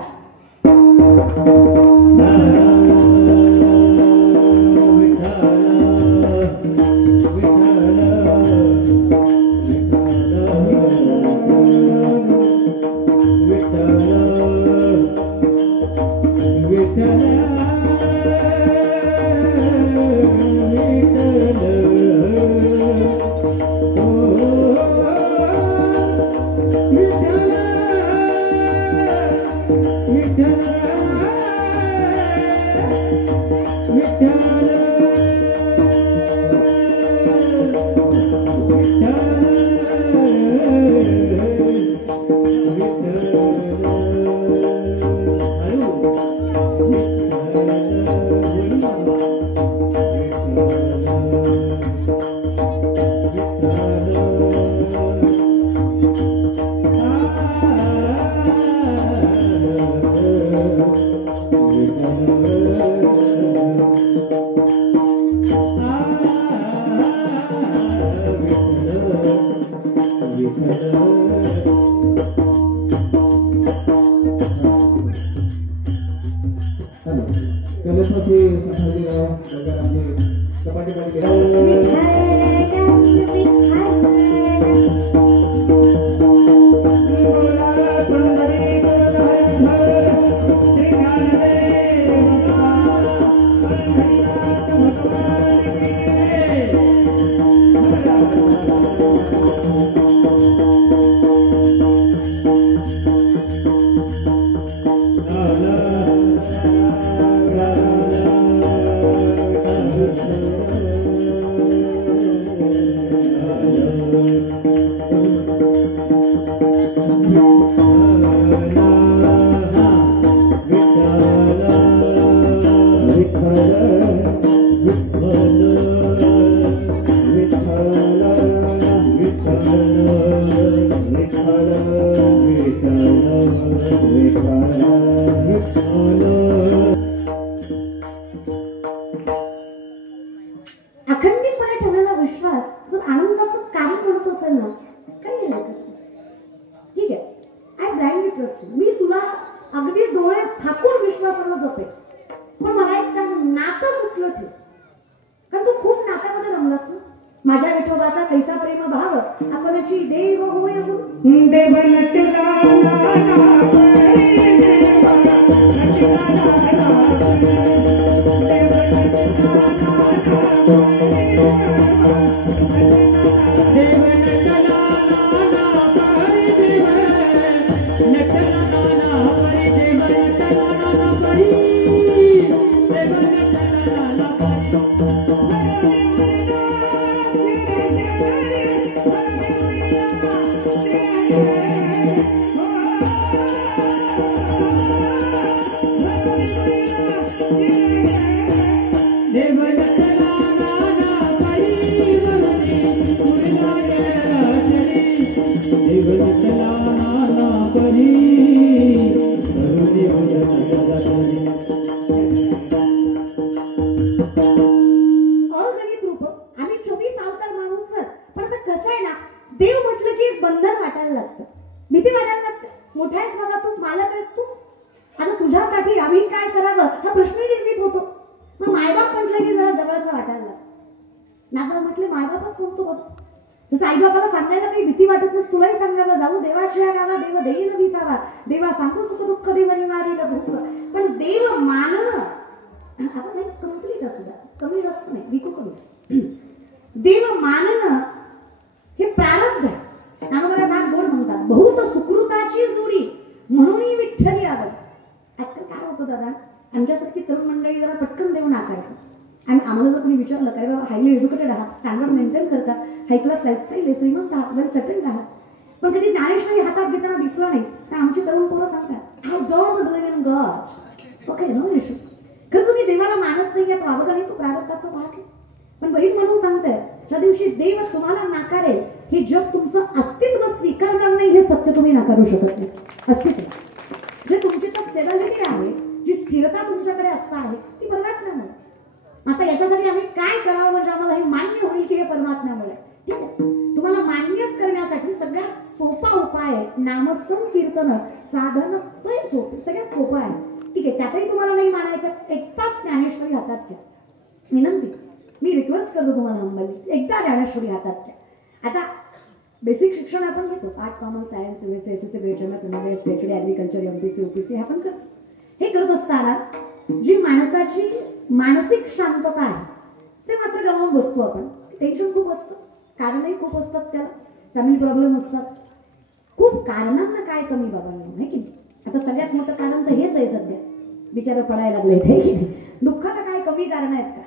अखंड ट्रस्ट यू, मी तुला अगदी डोळे झाकून विश्वासानं जपे, पण मला एक सांग, नातं कुठलं ठेव, कारण तू खूप नात्यामध्ये रमलास ना. माझ्या विठोबाचा कैसा प्रेम भाव, आपणची देव होय गुरु, देव नटला बेसिक शिक्षण आपण घेतो, art, commerce, science, SSC, BHMS, MBA, PhD, agriculture, MPC, UPC हे आपण करतो. हे करत असताना जी माणसाची मानसिक शांतता आहे ते मात्र गमावून बसतो आपण. टेन्शन खूप असतं, कारणही खूप असतात, त्याला फॅमिली प्रॉब्लेम असतात, खूप कारणांना काय कमी बाबांना, आहे की नाही. आता सगळ्यात मोठं कारण तर हेच आहे सध्या, बिचारा पडायला लागले आहे की नाही. दुःखाला काय कमी कारण आहेत का?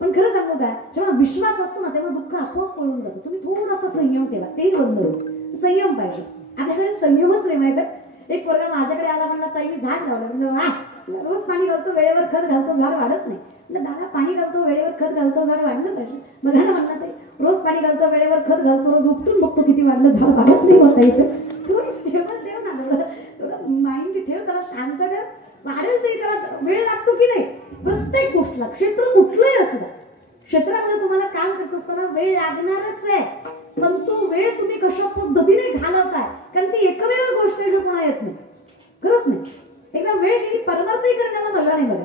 पण खरं सांगू का, जेव्हा विश्वास असतो ना तेव्हा दुःख आपोआप पळून जातो. तुम्ही थोडासा संयम ठेवा, तेच बंद होईल. संयम पाहिजे आपल्याकडे, संयमच नाही माहिती. एक पोरगा माझ्याकडे आला, म्हणला ताई मी झाड लावलं. म्हणजे रोज पाणी घालतो, वेळेवर खत घालतो, झाड वाढत नाही. म्हणजे दादा पाणी घालतो, वेळेवर खत घालतो, झाड वाढलं पाहिजे. बघा ना म्हणला ताई, रोज पाणी घालतो, वेळेवर खत घालतो, रोज उपटून बघतो किती वाढलं, झाड वाढत नाही. होता इथं थोडी स्टेबल ठेव ना, थोडं माइंड ठेव, त्याला शांत ठेव. वाढेल तरी त्याला वेळ लागतो की नाही. प्रत्येक गोष्टीला, क्षेत्र कुठलंही असू द्या, क्षेत्रामध्ये तुम्हाला काम करत असताना वेळ लागणारच आहे. पण तो वेळ तुम्ही कशा पद्धतीने घालवताय, कारण ती एकमेव गोष्ट आहे जो पुन्हा येत नाही. खरंच नाही, एकदा वेळ गेली परमार्थही करण्याला मजा नाही. बघा,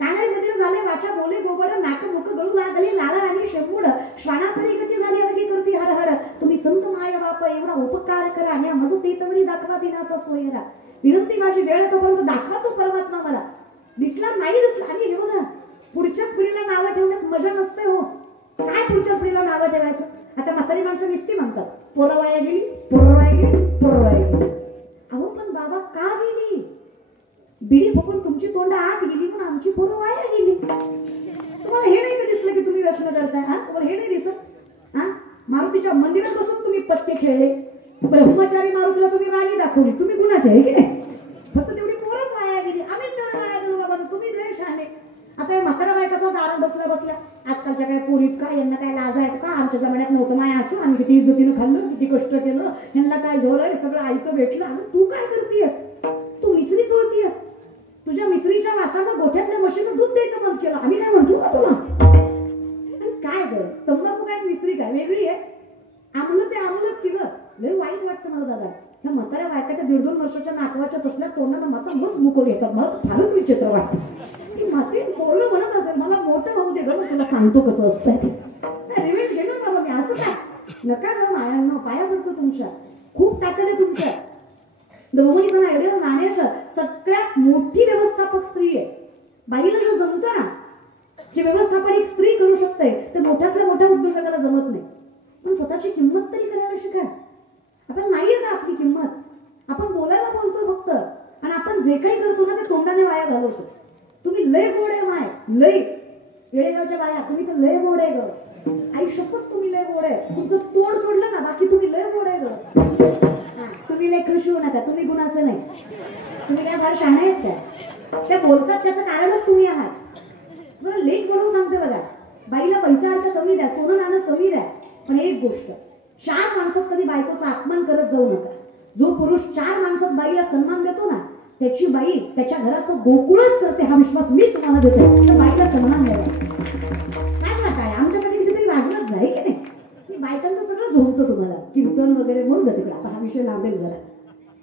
कानाई मध्ये झाले वाचा बोले गोबड, नाक मुख गळू लागले, लाळ आणि शेपूड, श्वानापरी गती झाली अवघी करती हडहड. तुम्ही संत माया बाप एवढा उपकार करा आणि मज तेतवरी दाखवा दिनाचा सोयरा. विनंती माझी, वेळ तोपर्यंत दाखवा तो परमात्मा मला. दिसला नाही दिसला. आणि हे बघा, पुढच्याच पिढीला नावं ठेवण्यात मजा नसते हो. काय पुढच्याच पिढीला नावं ठेवायचं? आता म्हातारी माणसं नुसती म्हणतात, पोरं वाया गेली, पोरं वाया गेली, पोरं वाया गेली. अहो पण बाबा का गेली? बिडी फुकून तुमची तोंड आत गेली, पण आमची पोरं वाया गेली. तुम्हाला हे नाही दिसलं की तुम्ही व्यसन करताय? हा, तुम्हाला हे नाही दिसत? हा, मारुतीच्या मंदिरात बसून तुम्ही पत्ते खेळले, ब्रह्मचारी मारुतीला तुम्ही राणी दाखवली, तुम्ही गुणाचे आहे की नाही? फक्त तेवढी पोरच वाया गेली, आम्हीच तेवढं वाया गेलो बाबा, तुम्ही लय शहाणे. आता हे म्हातारा बायकाचा दारात बसल्या बसल्या, आजकालच्या काय पोरीत का, यांना काय लाज आहेत का? आमच्या जमान्यात नव्हतं माय असं, आम्ही किती इज्जतीनं खाल्लं, किती कष्ट केलं, यांना काय झोलंय, सगळं ऐकं भेटलं. अगं तू काय करतेस? तू मिसरी चोळतीयस. तुझ्या मिसरीच्या वासानं गोठ्यातल्या म्हशीनं दूध द्यायचं बंद केलं. आम्ही काय म्हटलो का तुला? आणि काय ग, तंबाखू काय मिसरी काय वेगळी आहे? आमलं ते आमलंच की ग. लय वाईट वाटतं मला दादा. ह्या म्हाताऱ्या बायका त्या 1.5-2 वर्षाच्या नातवाच्या तसल्या तोंडानं माझं मच मुको घेतात. मला फारच विचित्र वाटतं की माती बोललं म्हणत असेल मला मोठं होऊ दे गं, तुला सांगतो कसं असतं ते. रिवेंज घेणार बाबा मी, असं काय नका ग मायांनो, पाया पडतो तुमच्या, खूप ताकद आहे तुमच्या. गवमणीचं आयडिया नाण्याचं सगळ्यात मोठी व्यवस्थापक स्त्री आहे. बाईला जो जमतं ना जे व्यवस्थापन एक स्त्री करू शकते ते मोठ्यातल्या मोठ्या उद्योजकाला जमत नाही. पण स्वतःची किंमत तरी करायला शिका. आपण नाही का आपली किंमत, आपण बोलायला बोलतो फक्त, आणि आपण जे काही करतो ना ते तोंडाने वाया घालवतो. तुम्ही लय गोड आहे माय, लय येळेगावच्या बाया, तुम्ही तर लय गोड आहे ग, आई शपथ तुम्ही लय गोड आहे. तुमचं तोंड सोडलं ना बाकी तुम्ही लय गोड आहे ग. तुम्ही लय खुश होऊ नका, तुम्ही गुणाचं नाही, तुम्ही काय फार शहाणे आहेत काय, त्या बोलतात त्याचं कारणच तुम्ही आहात. बरं लेख म्हणून सांगते बघा, बाईला पैसा अर्थ कमी द्या, सोनं नाणं कमी द्या, पण एक गोष्ट, 4 माणसात कधी बायकोचा अपमान करत जाऊ नका. जो पुरुष 4 माणसात बाईला सन्मान देतो ना त्याची बाई त्याच्या घराचं गोकुळच करते, हा विश्वास मी तुम्हाला देते. तर बाईला सन्मान द्यावा. काय वाटाय आमच्यासाठी कितीतरी वाजलंच जाय की नाही. बायकांचं सगळं झोमतं तुम्हाला, कीर्तन वगैरे म्हणू द्या तिकडे, आता हा विषय लांबेल जरा.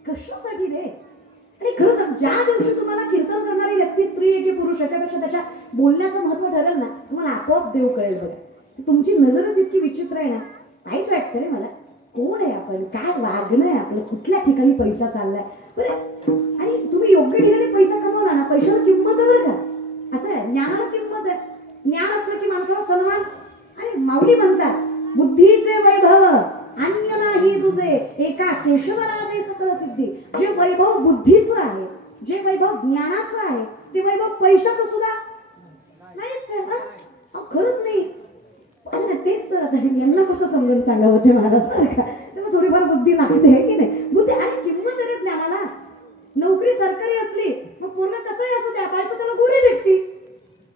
कशासाठी रे? आणि खरं सांग, ज्या दिवशी तुम्हाला कीर्तन करणारी व्यक्ती स्त्री आहे की पुरुष याच्यापेक्षा त्याच्या बोलण्याचं महत्व ठरेल ना, तुम्हाला आपोआप देव कळेल. बरं तुमची नजरच इतकी विचित्र आहे ना, वाईट वाटतं रे मला. कोण आहे आपण, काय वागणं आहे आपलं, कुठल्या ठिकाणी पैसा चाललाय बरं. आणि तुम्ही योग्य ठिकाणी पैसा कमवला ना, पैशाला किंमत आहे बरं का. असं आहे, ज्ञानाला किंमत आहे. ज्ञान असलं की माणसाला सन्मान. आणि माऊली म्हणतात बुद्धीचे वैभव अन्य नाही तुझे, एका केशवराजे सकल सिद्धी. जे वैभव बुद्धीचं आहे, जे वैभव ज्ञानाचं आहे, ते वैभव पैशाचं सुद्धा नाहीच आहे. खरंच नाही. तेच तर आता यांना कसं समजून सांगावं ते महाराज का, तेव्हा थोडीफार बुद्धी लागते आहे की नाही. बुद्धी आणि किंमत आहे ज्ञानाला. नोकरी सरकारी असली मग पूर्ण कसंही असू द्या, बायको त्याला गोरी भेटती.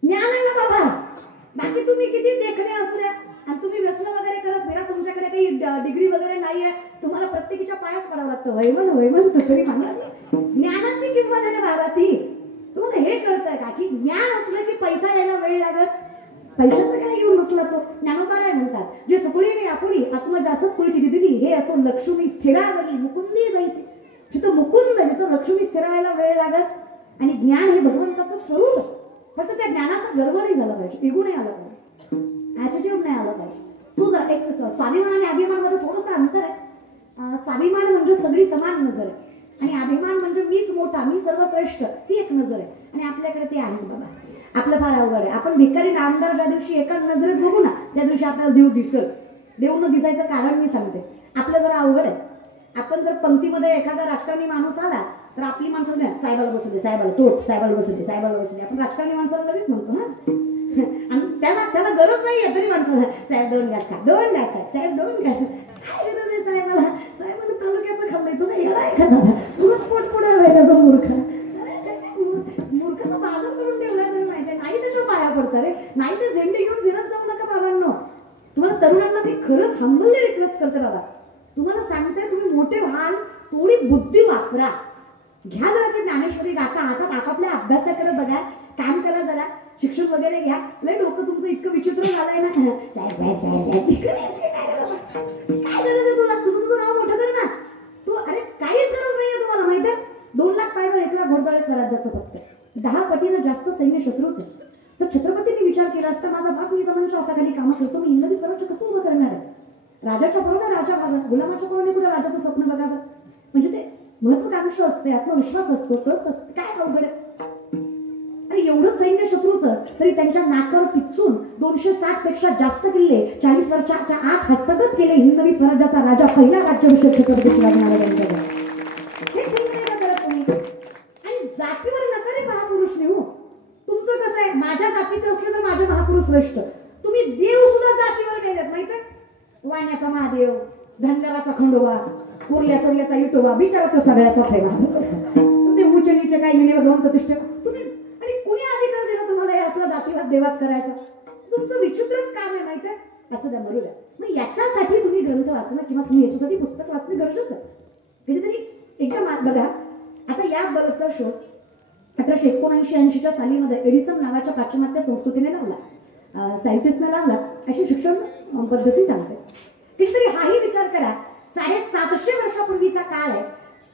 ज्ञान आहे ना बाबा. बाकी तुम्ही किती देखणे असू द्या आणि तुम्ही व्यसन वगैरे करत फिरा, तुमच्याकडे काही डिग्री वगैरे नाहीये, तुम्हाला प्रत्येकीच्या पायाच पडावं लागतं. वैमन वैमन तरी म्हणा. ज्ञानाची किंमत आहे ना बाबा ती. तुम्हाला हे कळतंय का की ज्ञान असलं की पैसा यायला वेळ लागत. पैशाचं काय घेऊन बसला तो. ज्ञानोबाराय म्हणतात, जे सुकुळीने आपुडी आत्मजासत कुळची दिली हे असो लक्ष्मी स्थिरावली मुकुंदी जायची. जिथं मुकुंद जिथं लक्ष्मी स्थिरायला वेळ लागत. आणि ज्ञान हे भगवंताचं स्वरूप. फक्त त्या ज्ञानाचा गर्व नाही झाला पाहिजे, इगो नाही आला पाहिजे, ऍटिट्यूड नाही आला पाहिजे. तू जर एक स्वाभिमान आणि अभिमान मध्ये थोडंसं अंतर आहे. स्वाभिमान म्हणजे सगळी समान नजर आहे आणि अभिमान म्हणजे मीच मोठा, मी सर्वश्रेष्ठ, ही एक नजर आहे. आणि आपल्याकडे ते आहेच बाबा. आपलं फार अवघड आहे. आपण भिकारी आमदार ज्या दिवशी एका नजरेत बघू ना त्या दिवशी आपल्याला देव दिसल. देव न दिसायचं कारण मी सांगते. आपलं जरा अवघड आहे. आपण जर पंक्तीमध्ये एखादा राजकारणी माणूस आला तर आपली माणसं नाही, साहेबाला बसू दे, साहेबाला तोड, साहेबाला बसू दे, साहेबाला बसू दे. आपण राजकारणी माणसाला लगेच म्हणतो ना. आणि त्याला गरज नाहीये तरी माणसाला साहेब 2 घास खा, 2 घास खा, साहेब 2 घास. काय गरज आहे साहेबाला? साहेबाला तालुक्याचं खाल्लंय, तुला येडा आहे का दादा? तुलाच पोट पुढे त्याचा मूर्ख. मूर्खाचा बाजार करून ठेवलाय तुम्ही माहिती आहे. नाही त्याच्या पाया पडता रे, नाही ते झेंडे घेऊन फिरत जाऊ नका बाबांनो. तुम्हाला तरुणांना मी खरंच हंबलली रिक्वेस्ट करते बाबा, तुम्हाला सांगते तुम्ही मोठे व्हाल, थोडी बुद्धी वापरा. घ्या जरा ते ज्ञानेश्वरी गाथा हातात, आपापल्या अभ्यासाकडे बघा, काम करा, जरा शिक्षण वगैरे घ्या. लय डोकं तुमचं इतकं विचित्र झालंय ना. साहेब साहेब साहेब साहेब काय गरज आहे तुला? तुझं नाव मोठं कर ना तू. अरे काहीच गरज नाहीये तुम्हाला. माहिती आहे 2 लाख पाहिजे 1 लाख घोडदळे स्वराज्याचं फक्त 10 पटीनं जास्त सैन्य शत्रूच आहे. तर छत्रपतींनी विचार केला असता माझा बाप मी जमानच्या हाताखाली कामं करतो, मी इंग्रजी स्वराज्य कसं उभं करणार आहे? राजाच्या बरोबर राजा व्हावा, गुलामाच्या बरोबर कुठे राजाचं स्वप्न बघावं. म्हणजे ते महत्वाकांक्षा असते, आत्मविश्वास असतो, ट्रस्ट असतो. काय अवघड आहे? आणि एवढं सैन्य शत्रूचं तरी त्यांच्या नाकावर टिचून 260 पेक्षा जास्त किल्ले 40 वर्षाच्या आत हस्तगत केले हिंदवी स्वराज्याचा राजा, पहिला राज्याभिषेक छत्रपती शिवाजी महाराजांचा. हे नाही का करत तुम्ही? आणि जातीवर नका रे महापुरुष नेऊ. तुमचं कसं आहे, माझ्या जातीचं असलं तर माझे महापुरुष श्रेष्ठ. तुम्ही देव सुद्धा जातीवर नेलेत माहित आहे. वाण्याचा महादेव, धनगराचा खंडोबा, कुर्ल्या सोडल्याचा इटोबा, बिचारा तो सगळ्याचाच आहे. ते उच्च नीच काही नाही भगवंत प्रतिष्ठा तुम्ही. आणि कुणी अधिकार दिला तुम्हाला हे असलं जातीवाद देवात करायचा? तुमचं विचित्रच काम आहे माहित आहे. असू द्या, मरू द्या. मग याच्यासाठी तुम्ही ग्रंथ वाचणं किंवा तुम्ही याच्यासाठी पुस्तक वाचणं गरजेचं आहे. कधीतरी एकदा बघा, आता या बल्बचा शोध 1879-80च्या सालीमध्ये एडिसन नावाच्या पाश्चिमात्य संस्कृतीने लावला, सायंटिस्टने लावला, अशी शिक्षण पद्धती सांगते. कधीतरी हाही विचार करा, 750 वर्षापूर्वीचा काळ आहे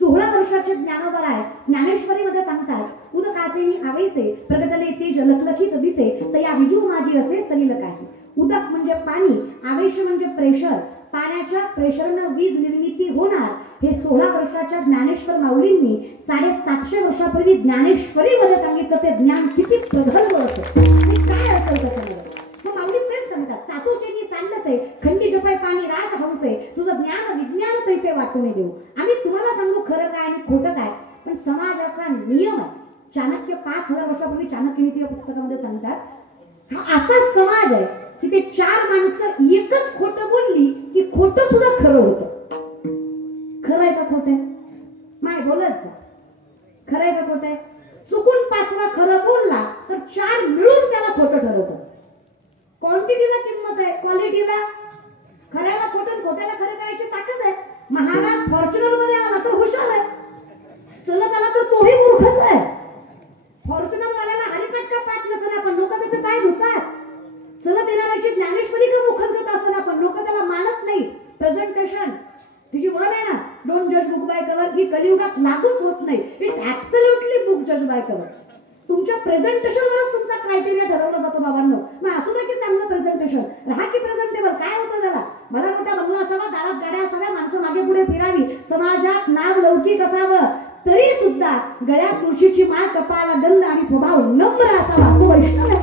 16 वर्षाचे ज्ञानोबा आहे. ज्ञानेश्वरीमध्ये सांगतात उदकाचे आवेसे प्रगटले तेज लखलखीत दिसे तया विजू माझी असे सलील काही. उदक म्हणजे पाणी, आवेश म्हणजे प्रेशर. पाण्याच्या प्रेशरनं वीज निर्मिती होणार हे 16 वर्षाच्या ज्ञानेश्वर माऊलींनी 750 वर्षापूर्वी ज्ञानेश्वरीमध्ये सांगितलं. ते ज्ञान किती प्रगल्भ होतं आणि काय असेल त्याच्यामध्ये. मग माऊली तेच सांगतात चातुचेनी सांडसे खंडी जपाय पाणी राज हंसे तुझं ज्ञान विज्ञान तैसे वाटून देऊ. आम्ही तुम्हाला सांगू खरं काय आणि खोटं काय, पण समाजाचा नियम आहे. चाणक्य 5000 वर्षापूर्वी चाणक्य नीती या पुस्तकामध्ये सांगतात हा असाच समाज आहे की ते 4 माणसं एकच खोटं बोलली की खोटं सुद्धा खरं होतं. खरं आहे का खोटं आहे? माय बोलत जा. खरं आहे का खोटं आहे? चुकून 5वा खरं बोलला तर 4 मिळून त्याला खोटं ठरवतं. क्वांटिटीला किंमत आहे, क्वालिटीला. खऱ्याला खोटं, खोट्याला खरं करायची ताकद आहे. महाराज फॉर्च्युनर मध्ये आला तर हुशार आहे, चलत आला तर तोही मूर्खच आहे. फॉर्च्युनर वाल्याला हरिकटका पाठ नसेल पण लोक त्याचे पाय धुतात. चलत येणाऱ्याची ज्ञानेश्वरी का मुखरकत असेल पण लोक त्याला मानत नाही. प्रेझेंटेशन तिची वर आहे ना, डोंट जज बुक बाय कव्हर, ही कलियुगात लागूच होत नाही. इट्स ऍब्सोल्युटली बुक जज बाय कव्हर. तुमच्या प्रेझेंटेशनवरच तुमचा क्रायटेरिया ठरवला जातो बाबांनो. मग असू दे की चांगलं प्रेझेंटेशन, राहा की प्रेझेंटेबल. काय होतं त्याला? मला मोठा बंगला असावा, दारात गाड्या असाव्या, माणसं मागे पुढे फिरावी, समाजात नाव लौकिक असावं, तरी सुद्धा गळ्यात तुळशीची माळ, कपाळाला गंध आणि स्वभाव नम्र असावा. तो वैष्णव आहे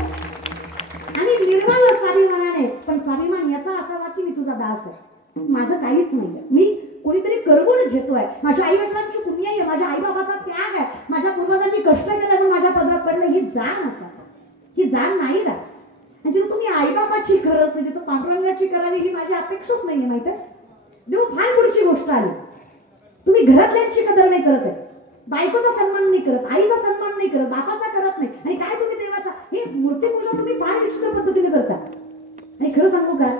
आणि निर्मळ स्वाभिमानाने. पण स्वाभिमान याचा असावा की मी तुझा दास आहे, माझं काहीच नाहीये, मी कोणीतरी करवून घेतोय, माझ्या आई वडिलांची पुण्य आहे, माझ्या आई बाबाचा त्याग आहे, माझ्या पूर्वजांनी कष्ट केले म्हणून माझ्या पदरात पडलं. ही जाण असा, ही जाण नाही राहत. आणि जेव्हा तुम्ही आई बाबाची करत नाही तो पांडुरंगाची करावी ही माझी अपेक्षाच नाहीये. माहिती आहे देव फार पुढची गोष्ट आली. तुम्ही घरातल्यांची कदर नाही करत आहे, बायकोचा सन्मान नाही करत, आईचा सन्मान नाही करत, बापाचा करत नाही, आणि काय तुम्ही देवाचा. हे मूर्तीपूजा तुम्ही फार विचित्र पद्धतीने करता. आणि खरं सांगू का,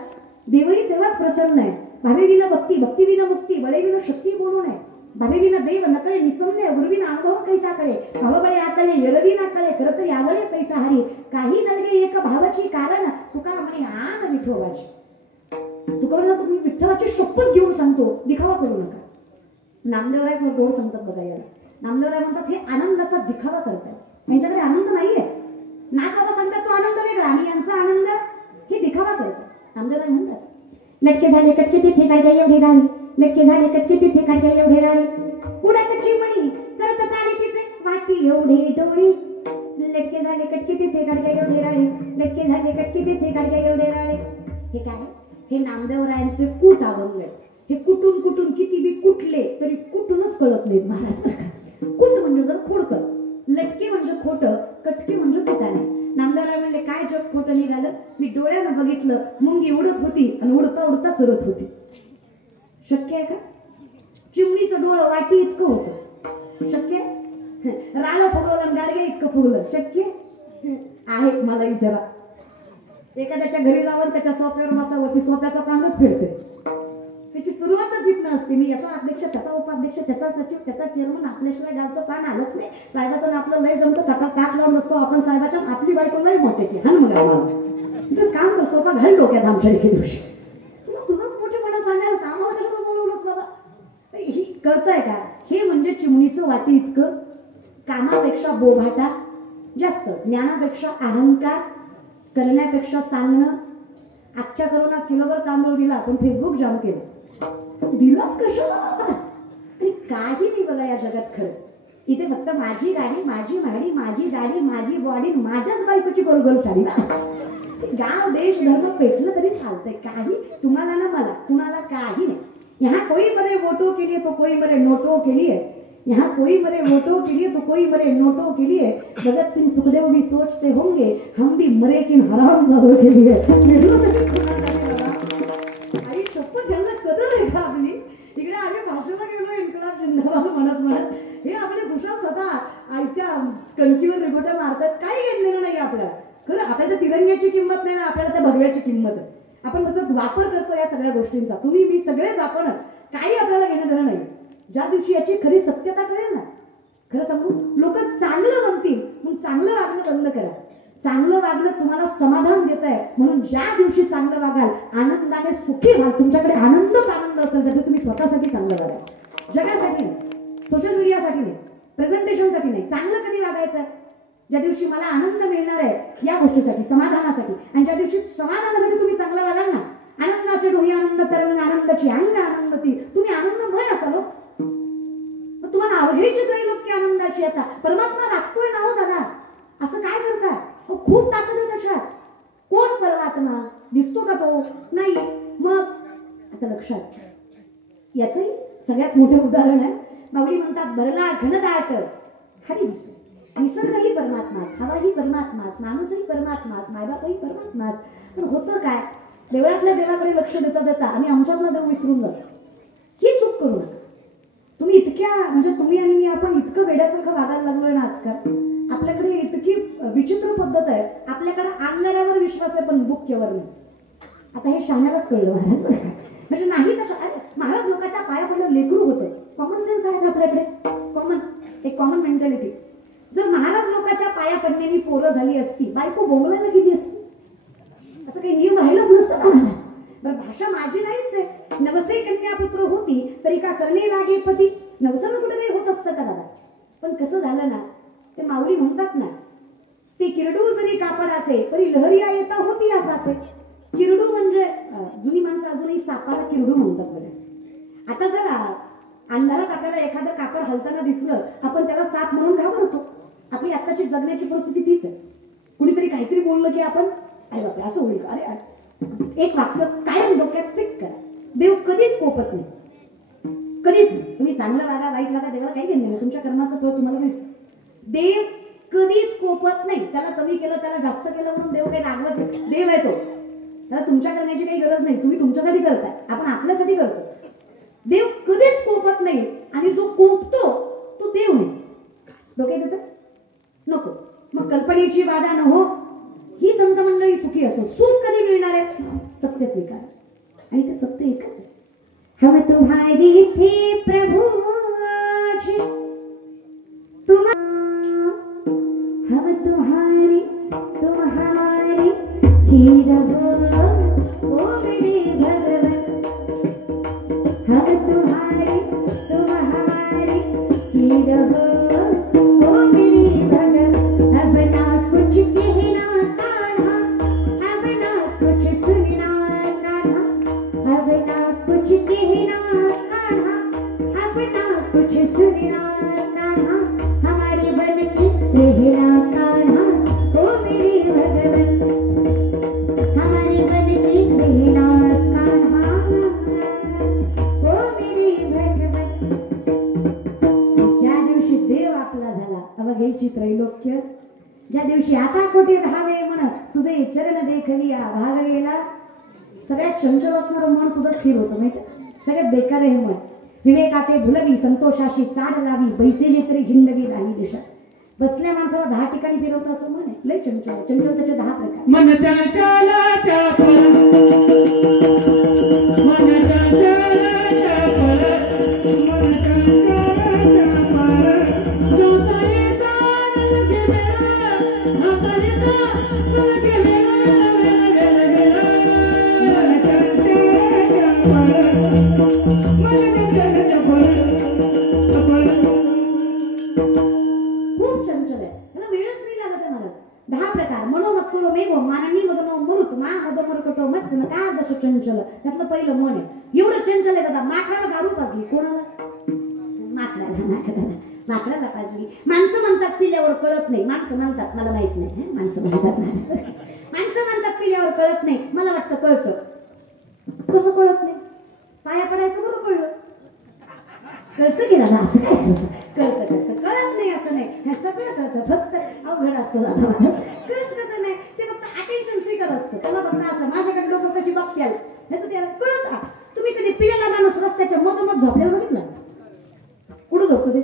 देवही तेव्हाच प्रसन्न आहे. भावे विना भक्ती, भक्ती विना मुक्ती, बळे विना शक्ती बोलू नये. भावे विना देव नकळे निसंदेह, गुरुविना अनुभव कैसा कळे, भावबळे आकळे यरवी ना कळे, खरं तर यावळे कैसा हरी, काही नलगे एक भावाची कारण तुकाराम म्हणे आन विठोबाची. तुकारामला तुम्ही विठ्ठलाची शपथ घेऊन सांगतो, दिखावा करू नका. नामदेवराय गोड सांगतात बघा याला. नामदेवराय म्हणतात हे आनंदाचा दिखावा करतात, यांच्याकडे आनंद नाहीये. नागबाबा सांगतात तो आनंद वेगळा आणि यांचा आनंद हे दिखावा करतात. नामदेवराय म्हणतात लटके झाले कटके तिथे काढ्या एवढे राणी, लटके झाले कटके तिथे काढ्या एवढे राणी, उडत चिमणी चरत चाली तिचे वाटी एवढे डोळे, लटके झाले कटके तिथे काढ्या एवढे राणी, लटके झाले कटके तिथे काढ्या एवढे राणी. हे काय? हे नामदेवरायांचे कूट अभंग. हे कुठून कुठून किती बी कुठले तरी कुठूनच कळत नाहीत महाराज. कुट म्हणजे जर खोडकर, लटके म्हणजे खोटं, कटके म्हणजे कुटाणे. नामदेवराय म्हणले काय जग खोटं निघालं, मी डोळ्यानं बघितलं, मुंगी उडत होती आणि उडता उडता चरत होती. शक्य आहे का? चिमणीचं डोळं वाटी इतकं होतं, शक्य आहे? राळं फुगवलं गाडगे इतकं फुगलं, शक्य आहे? मला विचारा. एखाद्याच्या घरी जावं त्याच्या सोफ्यावर बसावं, ती सोफ्याचा पानच फिरते. त्याची सुरुवातच इथनं असते. मी याचा अध्यक्ष, त्याचा उपाध्यक्ष, त्याचा सचिव, त्याचा चेअरमन, आपल्याशिवाय गावचं पान आलंच नाही. साहेबाचं आपलं लय जमतं, ताट लावून बसतो आपण साहेबाच्या, आपली बायको लय मोठ्याची हा मग आम्हाला काम कर, सोपा घाल डोक्यात आमच्या एके दिवशी. तुला तुझंच मोठेपणा सांगायला आम्हाला कशाला बोलवलंच बाबा. ही कळतंय का? हे म्हणजे चिमणीचं वाटी इतकं. कामापेक्षा बोभाटा जास्त, ज्ञानापेक्षा अहंकार, करण्यापेक्षा सांगणं. अख्ख्या करोना किलोवर तांदूळ दिला पण फेसबुक जाम केलं. दिलाच कशाला? आणि काही नाही बघा या जगात खरं. इथे फक्त माझी गाडी, माझी माडी, माझी गाडी, माझी बॉडी, माझ्याच बायकोची गोलगोल साडी. गाव देश धर्म पेटलं तरी चालतंय, काही तुम्हाला ना मला कुणाला काही नाही. यहाँ कोई मरे वोटों के लिए तो कोई मरे नोटों के लिए, यहाँ कोई मरे वोटों के लिए तो कोई मरे नोटों के लिए. भगत सिंह सुखदेव भी सोचते होंगे हम भी मरे किन हरामजादों के लिए. आई शपथ यांना कदर आहे का आपली? इकडे आम्ही भाषणाला गेलो इन्कलाब जिंदाबाद म्हणत म्हणत, हे आपले भूषण स्वतः आयत्या कणकीवर रिगोट्या मारतात. काही घेणं नाही आपल्याला. खरं आपल्याला तिरंग्याची किंमत नाही ना, आपल्याला त्या भगव्याची किंमत आहे. आपण फक्त वापर करतो या सगळ्या गोष्टींचा. तुम्ही मी सगळेच आपण, काही आपल्याला घेणं देणं नाही. ज्या दिवशी याची खरी सत्यता कळेल ना, खरं सांगू, लोक चांगलं म्हणतील म्हणून चांगलं वागणं बंद करा. चांगलं वागणं तुम्हाला समाधान देत आहे म्हणून ज्या दिवशी चांगलं वागाल, आनंदाने सुखी व्हाल, तुमच्याकडे आनंदच आनंद असेल तर तुम्ही स्वतःसाठी चांगलं वागाल, जगासाठी. सोशल मीडियासाठी नाही, प्रेझेंटेशनसाठी नाही, चांगलं कधी वागायचं, ज्या दिवशी मला आनंद मिळणार आहे या गोष्टीसाठी, समाधानासाठी. आणि ज्या दिवशी समाधानासाठी तुम्ही चांगलं वागाल ना, आनंदाचे डोही आनंद तरंग, आनंदाची अंग आनंदती, तुम्ही आनंदमय असाल. मग तुम्हाला अवघ्याची त्रैलोक्य आनंदाची. आता परमात्मा राखतोय ना हो दादा, असं काय करताय? खूप ताकद आहे त्याच्यात. कोण परमात्मा? दिसतो का तो? नाही. मग आता लक्षात, याचंही सगळ्यात मोठं उदाहरण आहे. माऊली म्हणतात, भरला घनदाट हरी दिसे. निसर्गही परमात्माच, हवाही परमात्माच, माणूसही परमात्माच, मायबापही परमात्माच. पण होतं काय, देवळातल्या देवाकडे लक्ष देता देता आणि आमच्यातला देव विसरून जातो. ही चूक करू नका तुम्ही. इतक्या म्हणजे तुम्ही आणि मी आपण इतकं वेड्यासारखं वागायला लागलोय ना आजकाल. आपल्याकडे इतकी विचित्र पद्धत आहे. आपल्याकडे अंगारावर विश्वास आहे पण बुक्केवर नाही. आता हे शहाण्यालाच कळलं महाराज. म्हणजे नाही त्याच्या, अरे महाराज लोकांच्या पाया पडलं लेकरू होतं. कॉमन सेन्स आहे आपल्याकडे, एक कॉमन मेंटॅलिटी. जर महाराज लोकांच्या पाया पडण्याची पोरं झाली असती, बायको बोंबलायला किती असती? असं काही नियम राहिलंच नसतं ना महाराज. बरं, भाषा माझी नाहीच आहे. नवसे कन्यापुत्र होती तरी का करणे लागे पती. नवसानं कुठेतरी होत असतं का दादा? पण कसं झालं ना, ते माऊली म्हणतात ना, ते किरडू जरी कापडाचे तरी लहरिया येता होती असाचे. किरडू म्हणजे जुनी माणसं अजूनही सापाला किरडू म्हणतात बघा. आता जर अंधारात आपल्याला एखादं कापड हलताना दिसलं, आपण त्याला साप म्हणून घाबरतो. आपली आत्ताची जगण्याची परिस्थिती तीच आहे. कुणीतरी काहीतरी बोललं की आपण, अरे बापरे असं होईल का, अरे एक वाक्य कायम डोक्यात फिट करा. देव कधीच कोपत नाही, कधीच नाही. तुम्ही चांगलं वागा वाईट वागा, देवाला काही घेणं नाही. तुमच्या कर्माचं फळ तुम्हाला मिळतं. देव कधीच कोपत नाही. त्याला कमी केलं, त्याला जास्त केलं म्हणून देव काही रागवत नाही. देव आहे तो, त्याला तुमच्या करण्याची काही गरज नाही. तुम्ही तुमच्यासाठी करताय, आपण आपल्यासाठी करतो. देव कधीच कोपत नाही. आणि जो कोपतो तो देव नाही. डोक्यात येतं नको. मग कल्पनेची बाधा न हो. ही संत मंडळी सुखी असो. सुख कधी मिळणार आहे? सत्य स्वीकार. आणि ते सत्य एकच आहे. हम तुम्हारी थे प्रभु आज हम तुम्हारी तुम हमारी ही रहो ओ मेरे भगवन. हम तुम्हारी तुम हमारी ही रहो ओ मेरे भगवन. अब ना कुछ कहना कान्हा, अब ना कुछ सुनना कान्हा, अब ना कुछ कहना कान्हा, अब ना कुछ सुनना कान्हा. हमारे बन के रहना कान्हा ओ मेरे भगवन. हमारे बन के रहना कान्हा ओ मेरे भगवन. ज्या दिवशी देव आपला झाला, अवघ्याची त्रैलोक्य, ज्या दिवशी आता कोठे राहावे म्हण तुझे चरण देखलिया भाग गेला. सगळ्यात चंचल असणारं मन सुद्धा स्थिर होतं माहिती. सगळ्यात बेकार हे मन. विवेकाते भुलवी संतोषाशी चाड लावी, बैसेले तरी हिंडवी दाही दिशा. बसल्या माणसाला 10 ठिकाणी फिरवतं असं मन आहे. लय चंचल. चंचल त्याचे 10 प्रकार. मन खूप चंचल आहे. त्याला वेळच नाही लागत आहे. मला 10 प्रकार. मनोमत्तुरो मेघो माननी मदनो मरुत मा मदमरकटो मत्सन का दश चंचल. त्यातलं पहिलं मन आहे. एवढं चंचल आहे दादा. माकडाला दारू पाजली. कोणाला? माकडाला पाजली. माणसं म्हणतात पिल्यावर कळत नाही. माणसं म्हणतात मला माहित नाही. माणसं म्हणतात माणसं म्हणतात पिल्यावर कळत नाही. मला वाटतं कळतं. कसं कळत नाही? पाया पडायचं बरं कळलं. कळतं की दादा? असं काय कळतं? कळत नाही असं नाही. हे सगळं कळतं. फक्त अवघड असतं दादा. कळत कसं नाही? ते फक्त अटेन्शन सीकर असतं. त्याला फक्त असं माझ्याकडे लोक कशी बघतील नाही तर त्याला कळत. तुम्ही कधी पिलेला माणूस रस्त्याच्या मधोमध झोपल्याला बघितलं? कुठं झोपतं ते?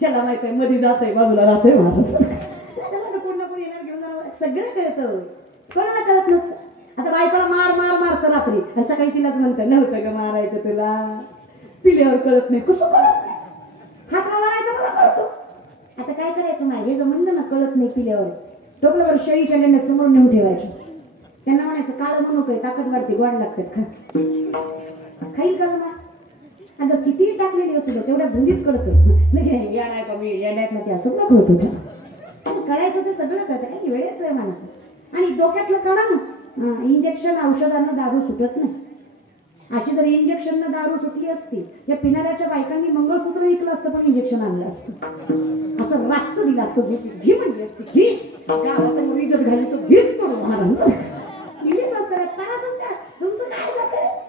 त्याला माहित आहे मध्ये जातोय बाजूला राहतोय माणूस. त्याला कोण ना कोण येणार घेऊन जाणार. सगळं कळतं. कोणाला कळत नसतं. आता बायकोला मार मार मारतं रात्री आणि सकाळी तिलाच म्हणतं नव्हतं का मारायचं तुला. पिल्यावर कळत नाही. कसं कळत नाही? हात लावायचा मला कळतो. आता काय करायचं माय? हे जर म्हणलं ना कळत नाही पिल्यावर, टोपल्यावर शेळीच्या लेंड्या समोर नेऊन ठेवायचे. त्यांना म्हणायचं काळं म्हणू काय ताकद वाढते, गोड लागतात खा. खाईल का ना? अगं कितीही टाकलेली असू दे तेवढ्या धुंदीत कळतं नाही या नाही कमी या नाहीत म्हणजे असं पण कळत होतं. कळायचं ते सगळं कळतं काय वेळ येतोय माणसं. आणि डोक्यातलं कळा ना इंजेक्शन औषधानं दारू सुटत नाही. अशी जर इंजेक्शननं दारू सुटली असती या पिणाऱ्याच्या बायकांनी मंगळसूत्र विकलं असतं पण इंजेक्शन आणलं असतं. असं रातचं दिलं असतं घी म्हणजे असते घी गावासमोर इज्जत घाली तर घीच पडू महाराज दिलीच असतं. तुमचं काय जातं